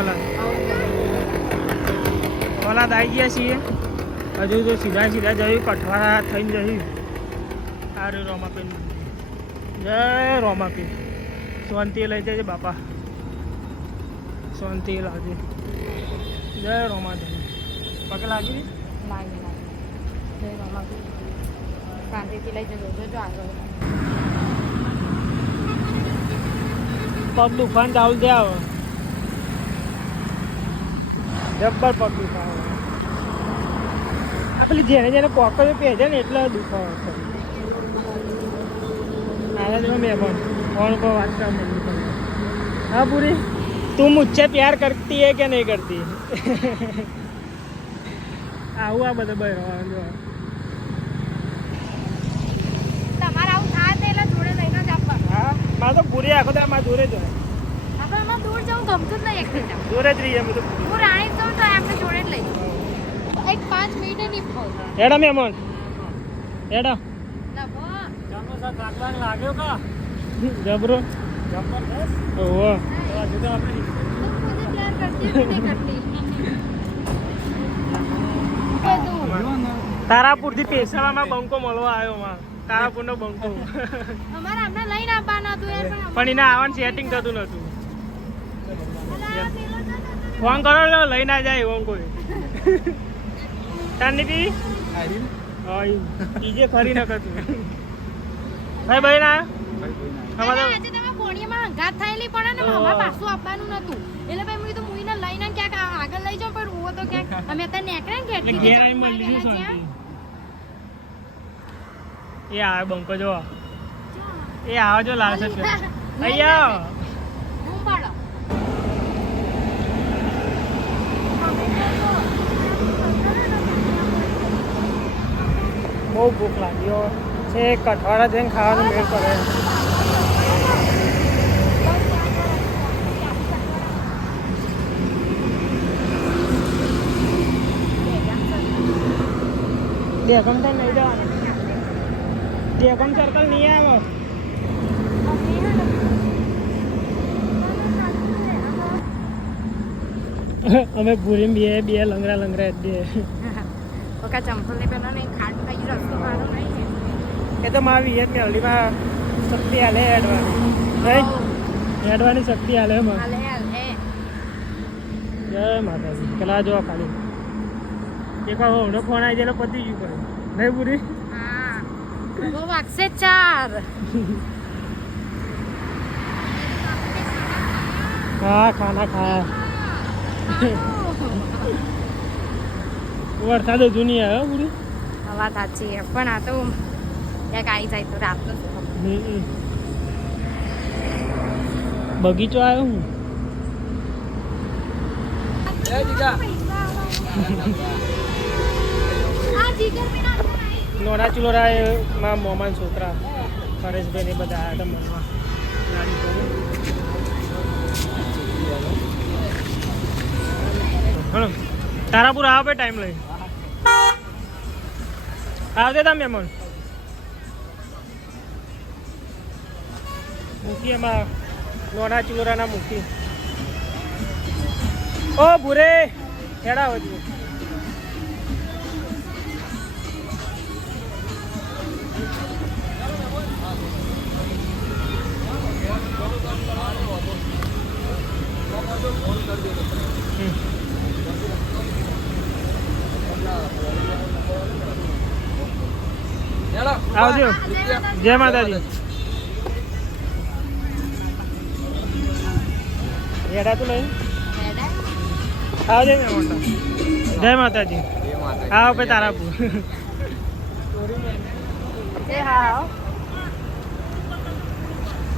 વલાદ આવી ગયા છીએ હજુ તો સીધા સીધા જયું કઠવાડા થઈને જયું સારું રોમાપીન મંદિર જય રોમાપીન શાંતિ લઈ જજે બાપા શાંતિ લાગે જય રોમાદેવી પગે લાગી શાંતિથી લઈ જજો જોજો આગળ પગ દુખાન ચાલુ દે આવે જબ્બર પગ દુખાવે આ પેલી જેને જેને પોકર પહેરે ને એટલે દુખાવો आया जो मेहमान कौन को बात कर मंदिर हाँ पूरी तुम मुझसे प्यार करती है क्या नहीं करती આવું આ બધા બહેરવાનું જો તમારે આવું થાય ને એટલે જોડે લઈને જ આપવાનું હા મારે તો પૂરી આખો તો મારે જોડે જ હોય આપણે આમાં દૂર જવું ગમતું જ નહીં એકને જાવ જોડે જ રહીએ અમે તો હું રાણી જાઉં તો આપણે જોડે જ લઈ એક 5 મિનિટે નહીં ફાવતા એડા મહેમાન એડા લભો સમોસા કાઢવાને લાગ્યો કા જબરો જબરદસ્ત ઓહો હજુ તો આપણે तुम मुझे प्यार करती हो कि नहीं करती તારાપુરથી પેશાવામાં બંકો મળવા આવ્યો માં તારાપુરનો બંકો અમારે હમણાં લઈને આવવાના હતું યાર પણ એને આવવાનું સેટિંગ થતું નતું અલા, પેલો તો નતો ને. ફોન કરો લો લઈ ના જાય એવો કોઈ તારનીતિ હા ઈજે ખરી નકતું ભાઈ ભાઈ ના અને આજે તમે બોણીમાં હંગાત થયેલી પડે ને ઓહો. અમારે પાછું આપવાનું નતું એટલે ભાઈ મેં કીધું મુઈને લઈને ક્યાંક આગળ લઈ જાઉં પણ રોવો તો ક્યાંક અમે અત્યારે નેકળે ને એટલે ઘેરથી ઘેર આવીને મળી લીધું શાંતિ એ આવે બંકો જો એ આવે જો લાલચ છે અહીંયા હું પાડો બહુ ભૂખ લાગ્યો છે કઠવાડા જઈને ખાવાનું મેળ પડે દેગમ તો નહીં જવાનું દેગમ સર્કલ નહીં આવે અમે ભૂરી બે લંગડા લંગડા જ દે ઓકા ચંપલ ને પેલા નહીં ખાટ ખાઈ રસ્તો મારો નહીં એ તો મારી વિયત મેળવીમાં શક્તિ હાલે હેડવાની શક્તિ હાલે એમાં હાલે હાલે જય માતાજી પેલા જો ખાલી એક હમણાં ફોન આવી જાય પતી ગયું કરે નહીં પૂરી હા બહુ વાગશે 4 હા ખાના ખાયા વરસાદ હજુ નહીં આવ્યો પૂરી વાત સાચી છે પણ આ તો ક્યાંક આવી જાય તો રાતનો શું ખબર. બગીચો આવ્યો હું આ જીગર મેના અંદર આવી. નોરા ચુલોરા માં મોમાન છોકરા પરેશભાઈ ને બધા આવ્યા હતા મળવા ગાડી પર. હલો તારાપુર આવો ભાઈ ટાઈમ લઈ આવજે તા મહેમાન મૂકી એમાં નોના ચિલોરાના મૂકી ઓ ભૂરે હેડા વધુ આવજો જય માતાજી હેડા તું લઈ આવજે મેં જય માતાજી આવો ભાઈ તારાપુર એ હા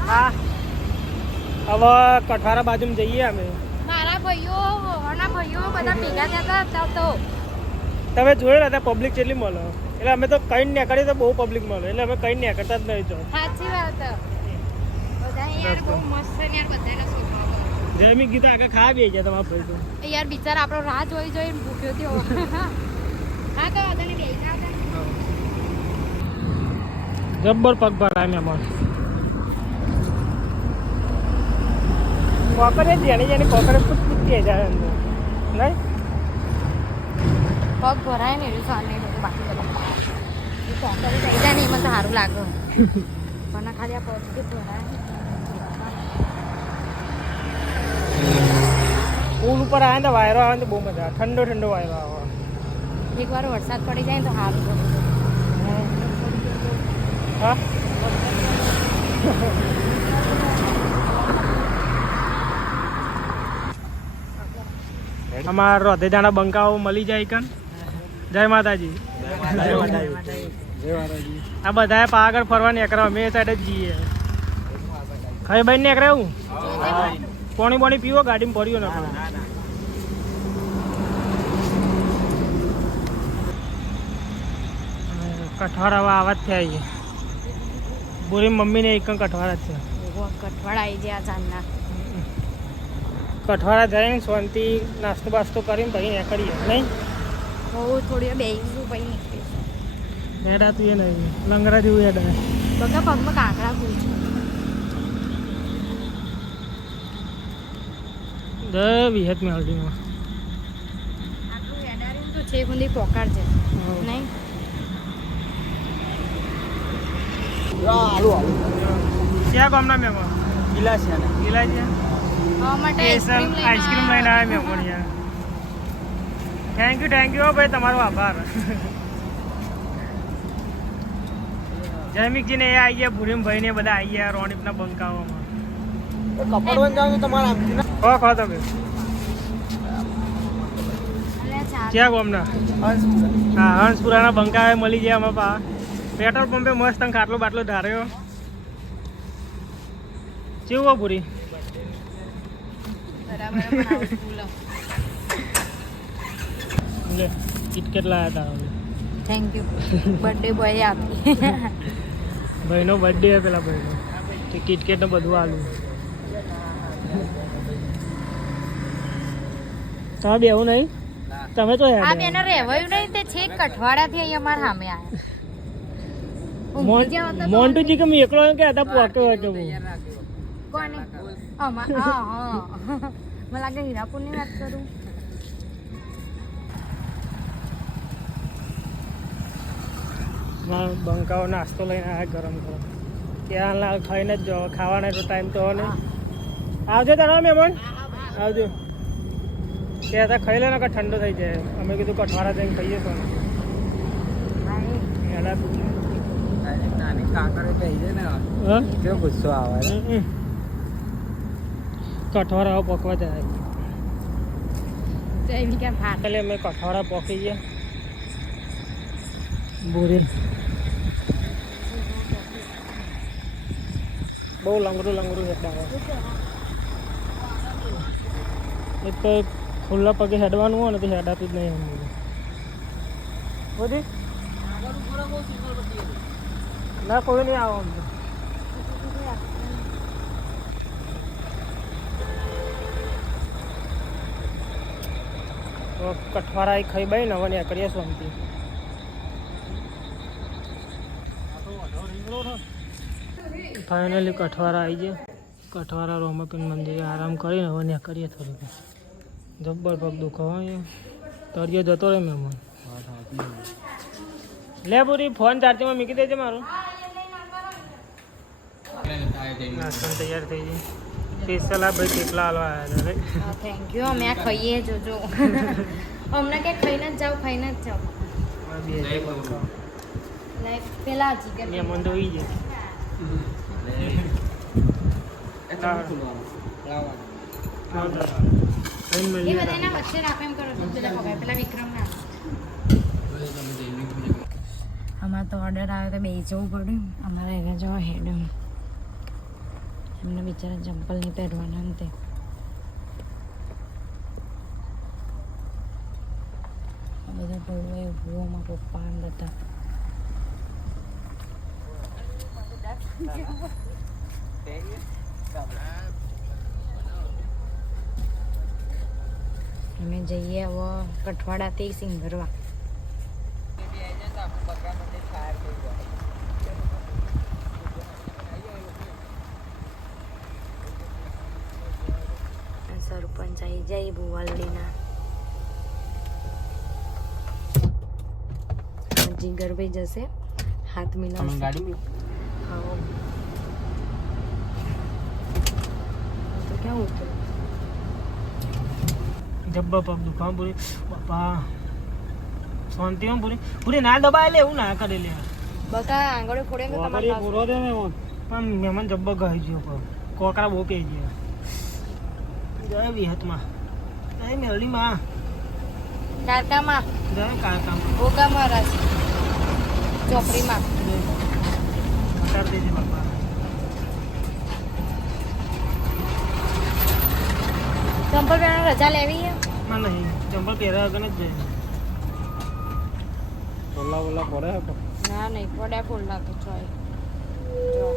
હા હવે કઠવારા બાજુમાં જઈએ અમે મારા ભાઈઓ બધા ભેગા થયા હતા તો તમે જોયું ને પબ્લિક કેટલી મળે એટલે અમે તો કઈ નીકળીએ તો બહુ પબ્લિક મળે એટલે અમે કઈ નીકળતા જ નહીં જો સાચી વાત બધા યાર બહુ મસ્ત છે યાર બધાનો સ્વભાવ જયમી ગીતા આગળ ખા બે ગયા તમારા ભાઈ તો યાર બિચારા આપણો રાહ જોઈ જોઈને ભૂખ્યો થયો હા તો વાંધો નહીં બેસા હતા જબ્બર પગ ભરાય મહેમાન કોકરે જેની કોકરે પૂછતી જાય અંદર નહીં પગ ભરાય ને એવું સારું નહીં બાકી બધા કોકરી થઈ જાય ને એમાં તો સારું લાગે પણ ખાલી આ પગ ભરાય પુલ ઉપર આવે ને વાયરો આવે ને બહુ મજા આવે ઠંડો ઠંડો વાયરો આવે એકવાર વરસાદ પડી જાય ને તો સારું હા અમારા રોધેજાના બંકાઓ મળી જાય કન જય માતાજી આ બધા પાવાગઢ ફરવા નીકળ્યા અમે એ સાઈડ જ જઈએ ખાઈ બાઈ નીકળે હું પાણી પાણી પીવો ગાડીમાં પડ્યો ને કઠવાડા આવા જ થયા બોરી મમ્મીને એક કઠવાડા જ છે કઠવાડા આવી ગયા ચાંદના કઠવાડા જઈને શાંતિ નાસ્તો બાસ્તો કરીને પછી નીકળીએ નહીં બહુ થોડી બેસીશું પછી નીકળીશું હેડા તું એ નહીં લંગરા જેવું હેડા બગા પગમાં કાંકરા પૂછું જય વિહત મેલડીમાં આટલું હેડાર્યું તો છે સુધી પોકાર છે નહીં ક્યાં ગામના મહેમાન ગિલા છે ખાવા માટે આઈસ્ક્રીમ લઈને આવ્યા મહેમાન યાર થેન્ક યુ ભાઈ તમારો આભાર જયમિકજીને એ આવી ગયા ભૂરીમભાઈ ને બધા આવી ગયા રોણીપના બંકાઓમાં કપડવન જાવ તો તમારા આમથી ના ખો તમે ક્યાં ગામના હા હંસપુરાના બંકા મળી ગયા અમારા પા પેટ્રોલ પંપે મસ્ત ખાટલો બાટલો ધાર્યો કેવું પૂરી લે કિટકેટ લાયા હતા થેન્ક યુ બર્થડે બોય આપી ભાઈનો બર્થડે હે પેલા ભાઈનો તે કિટકેટ ને બધું આલું તમે બેવું નહીં તમે તો આ બેને રહેવાયું નહીં તે છેક કઠવાડાથી અહીં અમારા સામે આવ્યા મોન્ટુજી કે મેં એકલો કે હતા પોકે હોય કે કોને અમાર હા મને લાગે હીરાપુરની વાત કરું બંકાઓ નાસ્તો લઈને આવ્યા ગરમ ગરમ ત્યાં ખાઈને જ જાઓ ખાવાનો તો ટાઈમ તો ને આવજો તારા મહેમાન આવજો ત્યાં ત્યાં ખાઈ લે ને કે ઠંડો થઈ જાય અમે કીધું કઠવાડા જઈને ખાઈએ તો નાની કાંકરે કહી દે ને કેવો ગુસ્સો આવે કઠવાડા પકવા જાય જયમી કેમ હાથ એટલે અમે કઠવાડા પકી ગયા બોરે બહુ લંગડું હેડવા એક તો ખુલ્લા પગે હેડવાનું હોય ને તો હેડાતું જ નહીં એમ બોધી ના કોઈ નહીં આવો તો કઠવારા ખાઈ બાઈ ને હવે કરીએ શાંતિ ફાઇનલી કઠવારા આવી ગયા કઠવારા રોમાપીન મંદિરે આરામ કરીને હવે ત્યાં કરીએ થોડીક જબ્બર પગ દુખાવો તળિયો જતો રહે મહેમાન લે પૂરી ફોન ચાર્જિંગમાં મૂકી દેજે મારું નાસ્તો તૈયાર થઈ ગઈ સ્પેશિયલ આ ભાઈ કેટલા હાલવા આવ્યા હતા થેન્ક યુ અમે આ ખાઈએ જોજો હમણાં કે ખાઈને જ જાઓ પેલા જીગર મહેમાન તો હોઈ જાય એ બધાના વચ્ચે રાખો એમ કરો તો પેલા પગાર પેલા વિક્રમ ના અમારે તો ઓર્ડર આવ્યો તો બે જવું પડ્યું અમારે એને જવા હેડ એમને બિચારા ચંપલ નહીં પહેરવાના ને તે આ બધા ટોળો ઉભોમાં પપ્પા હતા અમે જઈએ હવે કઠવાડાથી સિંગરવા સરપંચ આવી જાય ભુવાલડીના જીગરભાઈ જશે હાથ મિલાવશે ગાડી હા તો ક્યાં ઉતર જબ્બર પગ દુખાવ પૂરી બાપા શાંતિમાં પૂરી ના દબાય લે એવું ના કરે લે બકા આંગળે ફોડે ને તમારે પૂરો દે મહેમાન પણ મહેમાન જબ્બર ગઈ ગયો કોકરા બહુ પે ગયા જય વિહતમાં જય મેરડીમાં કારકામાં જય કાકામાં ભોગા મહારાજ ચોપડીમાં બતાડ દેજે બાપા ચંપલ પહેરવાની રજા લેવી છે ના નહીં ચંપલ પહેર્યા વગર જ જાય ઓલા પડે ના નહીં પડે ફૂલ લાગે ચોય જો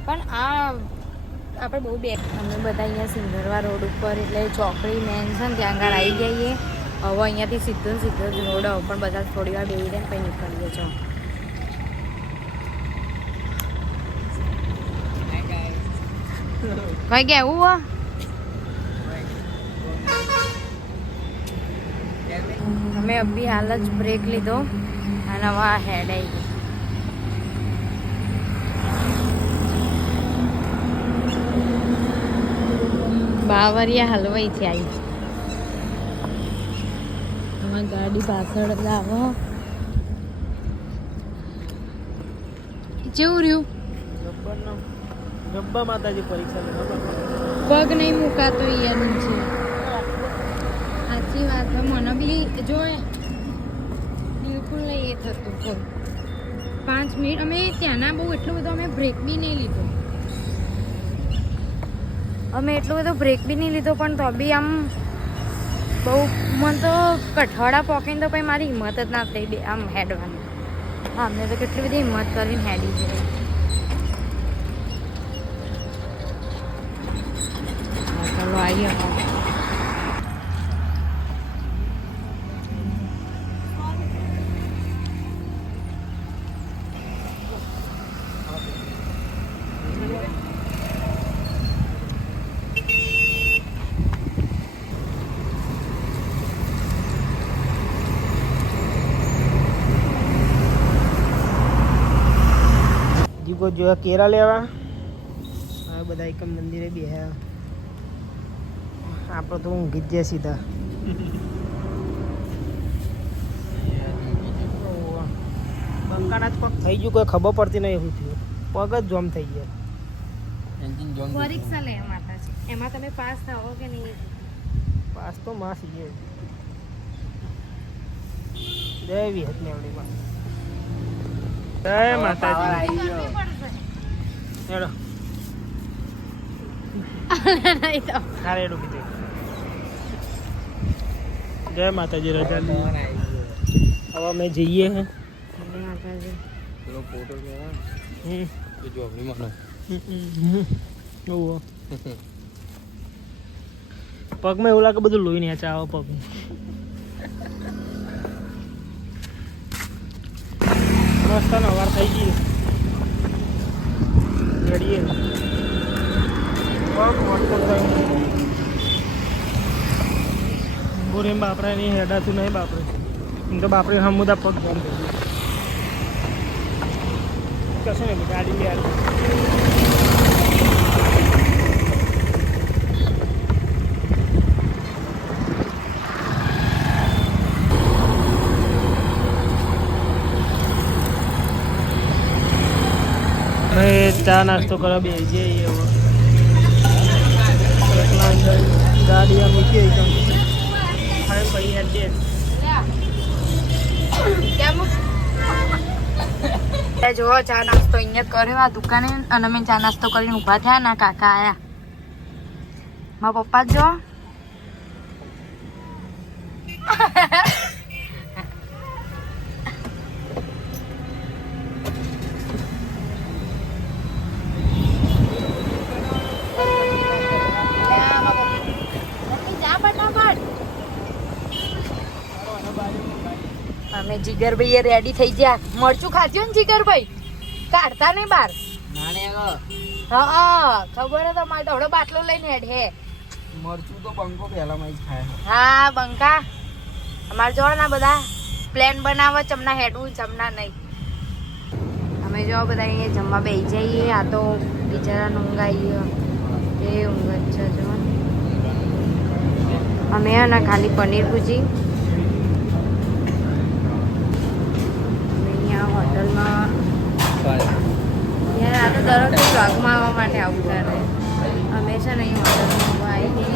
પણ આ આપણે બહુ બે અમે બધા અહીંયા સિંગરવા રોડ ઉપર એટલે ચોકડી મેન્શન ત્યાં આગળ આવી જઈએ હવે અહીંયાથી સીધો જ રોડ હવે પણ બધા થોડી વાર બેસી દે પછી નીકળીએ છો કઈ ગયા એવું અમે અભી હાલ જ બ્રેક લીધો અને હવે આ હેડ આવી ગઈ બાવરિયા હલવાઈથી આવી અમારી ગાડી પાછળ લાવો જેવું રહ્યું જબ્બા માતાજી પરીક્ષા લે પગ નહીં મુકાતો યાર છે સાચી વાત મને બી જો બિલકુલ નહીં એ થતું પગ 5 મિનિટ અમે ત્યાંના બહુ એટલું બધું અમે બ્રેક બી નહીં લીધો પણ તો બી આમ બહુ મને તો કઠવાડા પોકીને તો પછી મારી હિંમત જ ના થઈ બે આમ હેડવાની હા અમને તો કેટલી બધી હિંમત કરીને હેડી છે ચાલો આવીએ જીગો જો કેરા લેવા આ બધા એક મંદિરે બેહ્યા આપણે તો ઊંઘી જ જાય સીધા બંકાના જ પગ થઈ ગયું કોઈ ખબર પડતી નહીં એવું થયું પગ જ જોમ થઈ ગયા પરીક્ષા લે માતાજી એમાં તમે પાસ થાઓ કે નહીં પાસ તો માસ છે જય વિહતની આવડી બા જય માતાજી હેડો નહીં તો હારે હેડું કીધું જય માતાજી રજા લઈએ હવે અમે જઈએ હે પગમાં એવું લાગે બધું લોહી નેચા આવે પગ મસ્ત નવાર થઈ ગઈ જડીએ પગ વોટર બોરે બાપરા નહીં હેડાતું નહીં બાપરે એમ તો બાપરે હમુદા પગ બંધ થઈ ગયું કશું નહીં ગાડી લે ચા નાસ્તો કરવા બે જઈએ ગાડી આમ મૂકી પછી હેડે જો ચા નાસ્તો અહીંયા કર્યો આ દુકાને અને અમે ચા નાસ્તો કરીને ઊભા થયા ના કાકા આયા મારા પપ્પા જો અમે જીગરભાઈ રેડી થઈ ગયા મરચું ખાધ્યું ને જીગરભાઈ કાઢતા નહીં બાર હા ખબર હે તમારે તો હળો બાટલો લઈને હેડ હે મરચું તો બંકો પહેલામાં જ ખાય હા બંકા અમારે જો ના બધા પ્લાન બનાવે ચમના હેડવું ચમના નહીં અમે જો બધા અહીંયા જમવા બેસી જઈએ આ તો બિચારા ઊંઘ આવી એ ઊંઘ જ છે જો અમે ને ખાલી પનીર ભૂજી અહીંયા હોટલમાં યાર આ તો દરરોજ વ્લોગમાં આવવા માટે આવું કરે અમે છે ને અહીં હોટલમાં આવીને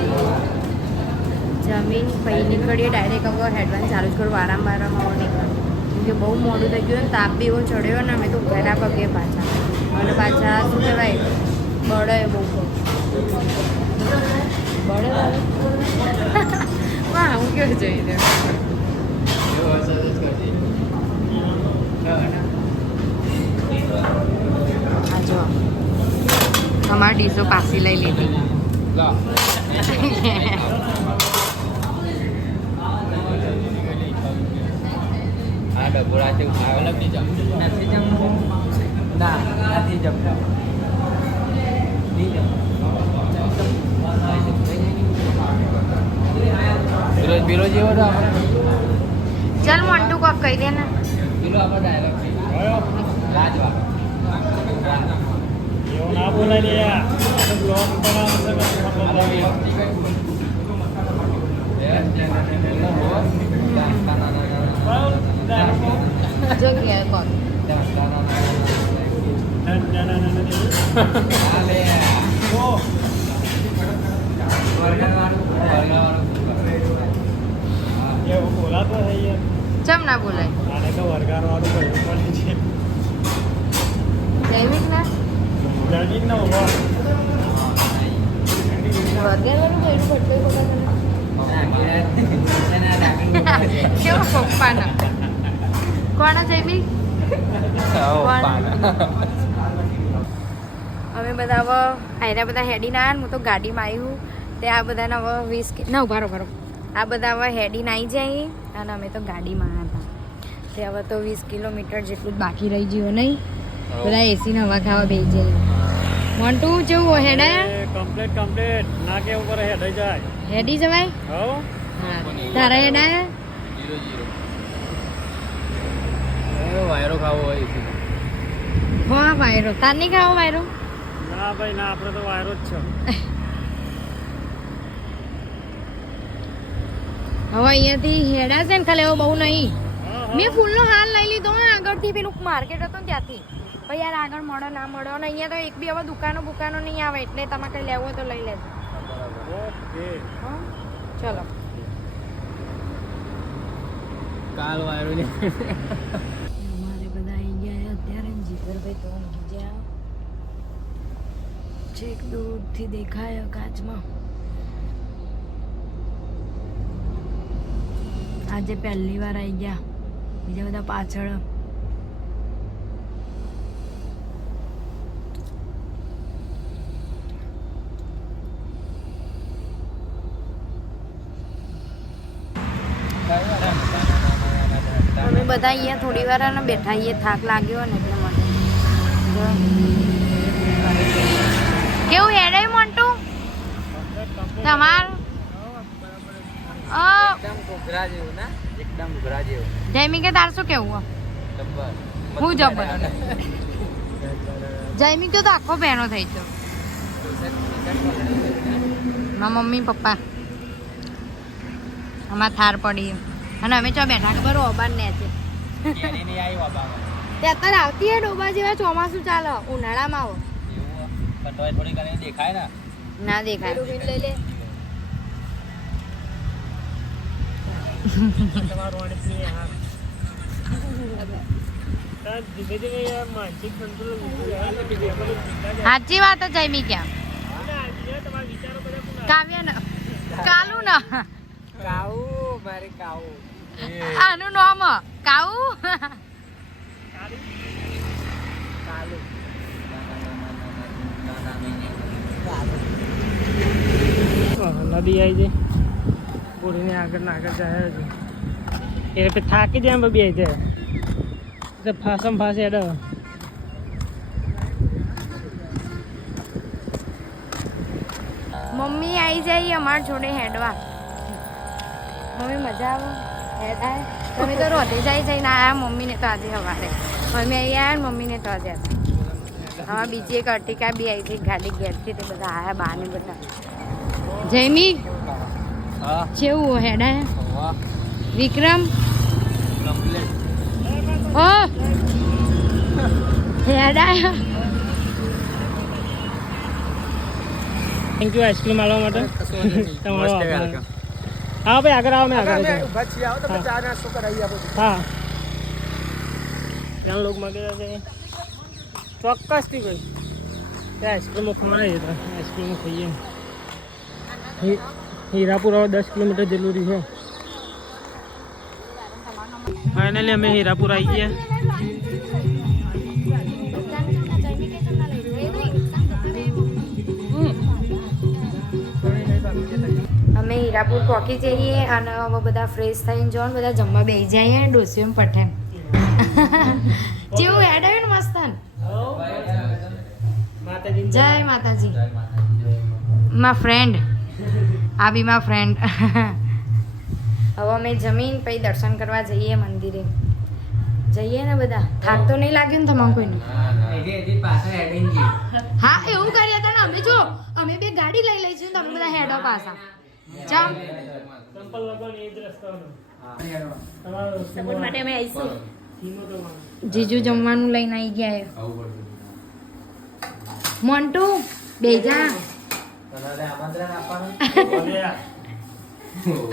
જમીન પછી નીકળીએ ડાયરેક્ટ હવે હેડવાનું ચાલુ જ કરું વારંવાર નીકળ્યું કેમ કે બહુ મોડું થઈ ગયું ને તાપ બી એવો ચડ્યો ને અમે તો ઘરના પગે પાછા અને પાછા શું કહેવાય બળે બહુ બળે હા હું કેવું જોઈ રહ્યો હા જો અમારી ડીશો પાછી લઈ લીધી પીલો જેવો તો ચાલ મોન્ટુ કોક કહી દે ને પીલો આપણો ડાયલોગ છે રાજવા એવું ના બોલાય લે યાર બ્લોગ જો ગયા કોક એવું બોલાતો છે યાર ચમ ના બોલાય આને તો વરગાર વાળું પડ્યું છે જૈવિક ના જમીન નો ઉભો વગેરે કેવો પપ્પાના કોના જૈવિક અમે બધા હવે આયરા બધા હેડીને આવ્યા હું તો ગાડીમાં આવ્યું તે આ બધાના હવે 20 ના ઉભારો ભરો આ બધા હવે હેડીને આવી જાય અને અમે તો ગાડીમાં આવ્યા હતા તે હવે તો 20 કિલોમીટર જેટલું જ બાકી રહી ગયું નહીં બધા એસીને હવા ખાવા બેસી જાય મોન્ટુ જેવું હેડાયા કમ્પ્લીટ ના કે ઉપર હેડાઈ જાય હેડી જવાય હો હા તારા હેડાયા 0 વાયરો ખાવો હોય હો આ વાયરો તાર નહીં ખાવો વાયરો ના ભાઈ ના આપણે તો વાયરો જ છે હવે અહીંયાથી હેડાશે ને ખાલી હવે બહુ નહીં મેં ફૂલનો હાલ લઈ લીધો ને આગળથી પેલું માર્કેટ હતું ને ત્યાંથી ભાઈ યાર આગળ મળો ના મળો અને અહીંયા તો એક બી હવે દુકાનો નહીં આવે એટલે તમારે કંઈ લેવું હોય તો લઈ લેજો ઓકે હા ચલો કાલ વાયરો ને અમારે બધા આવી ગયા અત્યારે જીગરભાઈ તો ઊંઘી ગયા છેક દૂરથી દેખાય કાચમાં. આજે પહેલી વાર આવી ગયા, બીજા બધા પાછળ. અમે બધા અહીંયા થોડી વાર ને બેઠા, અહીંયા થાક લાગ્યો ને એટલે માટે. કેવું હેડે મોન્ટુ તમાર? એકદમ ઘોઘરા જેવું ના, એકદમ ઘોઘરા જેવું. જયમી કે તાર શું કેવું? હું જબર જયમી કે તો આખો બહેનો થઈ ગયો. મારા મમ્મી પપ્પા આમાં થાર પડી અને અમે ચો બેઠા ખબર ઓબાન ને છે તે અત્યારે આવતી હે ડોબા જેવા. ચોમાસું ચાલે, ઉનાળામાં આવો થોડી કરીને દેખાય ને ના દેખાય. લઈ લે સાચી વાત છે જયમી ક્યાં કાવ્ય ને કાલુ ને કાવું મારે કાવું આનું નામ કાઉ નદી આવી જાય બોરીને આગળ ના આગળ જાય છે એ પછી થાકી જાય એમ બે જાય એટલે ફાસમ ફાસ હેડો. મમ્મી આવી જાય અમાર જોડે હેડવા. મમ્મી મજા આવે હેડાય. તમે તો રોધે જઈને આવ્યા, મમ્મીને તો આજે સવારે મમ્મી અહીં આવ્યા ને મમ્મીને તો આજે હવે બીજી એક અર્ટિકા બી આવી હતી ગાડી ઘેરથી, તે બધા આવ્યા બહાને બધા. જયમી કેવું હેડાય? વિક્રમ ઓ હેડાય. થેન્ક યુ આઈસ્ક્રીમ આવવા માટે તમારો આભાર. હા ભાઈ આગળ આવો, મેં આગળ હા ત્યાં લોકો માગે છે ચોક્કસથી ભાઈ ત્યાં આઈસ્ક્રીમો ખવડાવીએ તો આઈસ્ક્રીમો ખાઈએ. હીરાપુર હવે 10 કિલોમીટર જેટલું રહ્યું છે. ફાઇનલી અમે હીરાપુર આવી ગયા. અમે હીરાપુર પહોંચી જઈએ અને હવે બધા ફ્રેશ થઈને જો બધા જમવા બેસી જાય ડોસીઓ પઠે જેવું હેડ આવ્યું ને મસ્ત. જય માતાજી. મા ફ્રેન્ડ આ બી મા ફ્રેન્ડ. હવે અમે જમીન પછી દર્શન કરવા જઈએ મંદિરે. જઈએ ને બધા. થાક તો નહીં લાગ્યું ને તમામ કોઈને? હા એવું કરીએ હતા ને અમે. જો અમે બે ગાડી લઈ લઈશું તમે બધા હેડો પાછા. ચમ સપોર્ટ માટે અમે આવીશું. જીજુ જમવાનું લઈને આવી ગયા. મોન્ટુ બેજા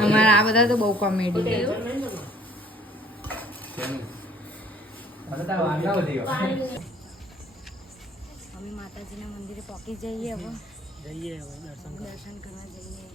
અમારા આ બધા તો બહુ કોમેડી. અમે માતાજીના મંદિરે પહોંચી જઈએ હવે. દર્શન કરવા જઈએ.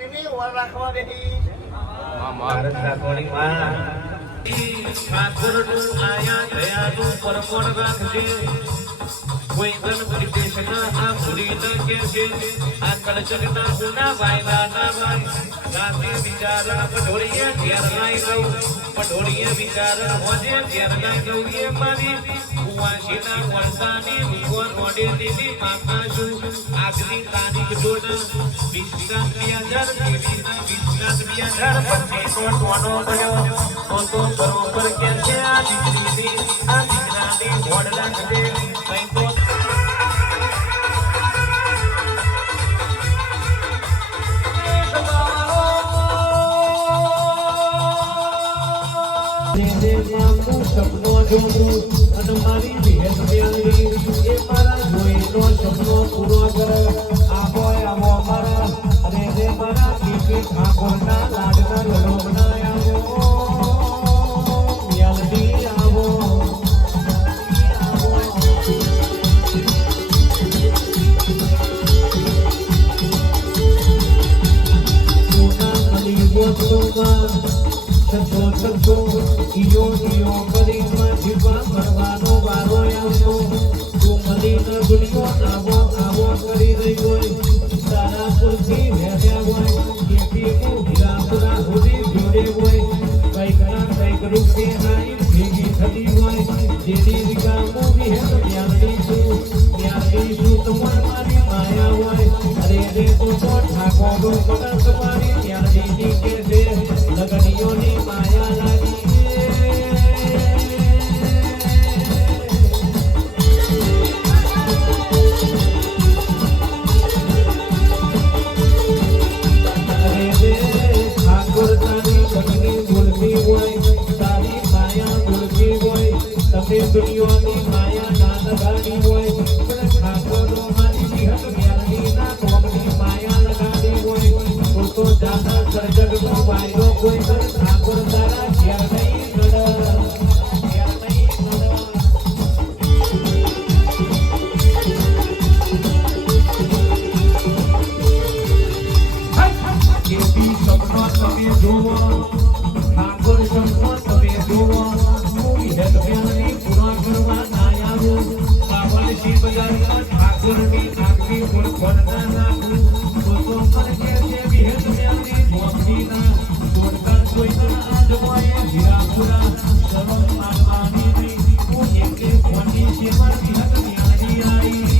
દીકરીની ઓર રાખવા બેઠી ભારત રાખવાની માં ઠાકોરનું આયા દયાનું પરપણ રાખજે કોઈ ગણ પ્રદેશના આ પુરીના કે છે આ કળચરના ગુના વાયરા ના ભાઈ ગાતે વિચારા પઢોળીએ ઘેર લાઈ ગઉ પઢોળીએ વિચારા હોજે ઘેર લાઈ ગઉ એ મારી કુવાસીના વરસાની ભગવાન મોડે દીદી માતા છું આગની તારીખ જોડ વિશ્વાસ 2000 દેવીના વિશ્વાસ 2000 પછી તો ટોનો બન્યો તો બરોબર કે છે આ દીકરીની આ દીકરાની વડ રાખજે કઈ તો સપનો જોઉં અને મારી ભેટ બેલી એ મારા જોઈનો સપનો પૂરો કરે આવો આવો મારા અને રે મારા દીકરી ઠાકોરના લાડના લડોના આવો યાદી આવો સોના મળી ગોતોમાં સતો ઈયો કરીને જીવા ભરવાનો વારો આવ્યો તું મદીનો દુનિયો આવો કરી રહી હોય તારાપુરથી વેર્યા હોય કેપી હીરાપુરા સુધી જોડે હોય કઈક રૂપે નાઈ ભેગી થતી હોય જેની રીકામો વિહેત ન્યાલી છું તમાર મારી માયા હોય અરે રે તો ઠાકોરો પગલ તમારી ન્યાલી કે છે લગડીઓની માયા લાગી દુનિયાની માયા ના લગાડી હોય પણ ઠાકોરો મારી વિહત વ્યાલની ના કોમની માયા લગાડી હોય તો જાતા સર્જકનો વાયરો કોઈ પણ ઠાકોર તારા ઘેર નહીં નડ ઘેર નહીં નડ કેપી સપનો તમે જોવો ઠાકોર સપનો તમે જોવો ઠાકોરની આગવી ઓળખોના નાખું તો પર કે છે વિહેત મેલની મોતીના દોડકા કોઈ ના જોવાય હીરાપુરા સર્વ માનવાની હું એટલે કોની સેવા વિહત ન્યારી આઈ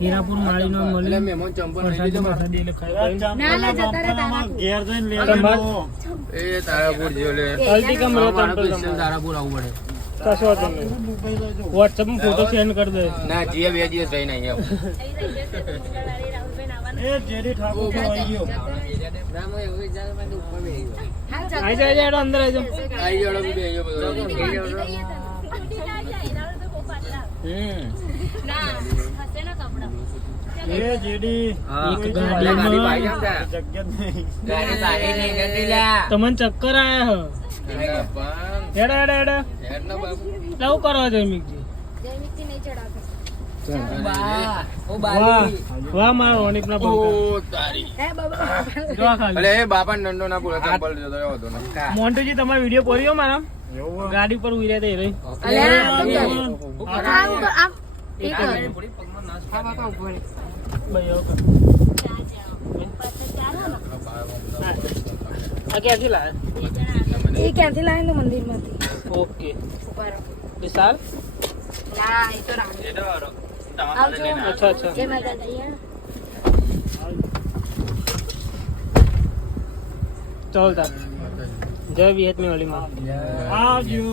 હીરાપુર માળીનો મળી ઘેર જઈને એ તારાપુર જો લે તારાપુર આવવું પડે કશો તમે WhatsApp માં ફોટો સેન્ડ કરી દે ના જીએ 2 દિવસ રહીને અહીંયા એ જેડી ઠાકોર આવી ગયો રામો એવું વિચાર માં ઉપર બે ગયો આઈ જાય અંદર આઈ જાઓ બે ગયો બધો એ જેડી એક ગાડીમાં જગ્યા નહીં ગાડી સારી નહીં ગતી લ્યા તમને ચક્કર આયા હે હેડા હેડ ના બાબુ લાવું કરવા જયમિકજી જયમિકથી નહીં ચડાવતો. વાહ વાહ મારો રોનિકના પંખા હે બાબા જો આ ખાલી અલે એ બાપા નંદો ના પૂરા ચંપલ જોતો એવો હતો ને મોન્ટુજી તમારો વિડિયો પોર્યો મારા ગાડી પર ઉઈ રહ્યા રહી અલ્યા આમ તો આમ એક આ બાપા ઉભો રહે. ભાઈ આવો કર. આ ક્યાંથી લાયા એ ક્યાંથી લાવે તો મંદિરમાંથી. ઓકે ઉપર વિશાલ ના એ તો રામ. આવજો. અચ્છા અચ્છા જય માતાજી. ચાલ તા જય વિહત મેં ઓલીમાં આવજો.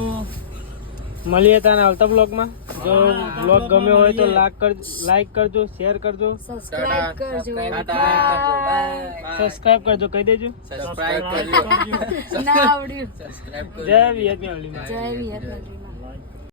મળીએ તાને આવતા બ્લોગમાં જો બ્લોગ ગમ્યો હોય તો લાઈક કરજો શેર કરજો સબસ્ક્રાઇબ કરજો. સબસ્ક્રાઇબ કરજો કહી દેજો સબસ્ક્રાઇબ કરજો ના આવડ્યું. સબસ્ક્રાઇબ જય વિહત મેં ઓલીમાં જય વિહત મંદિર.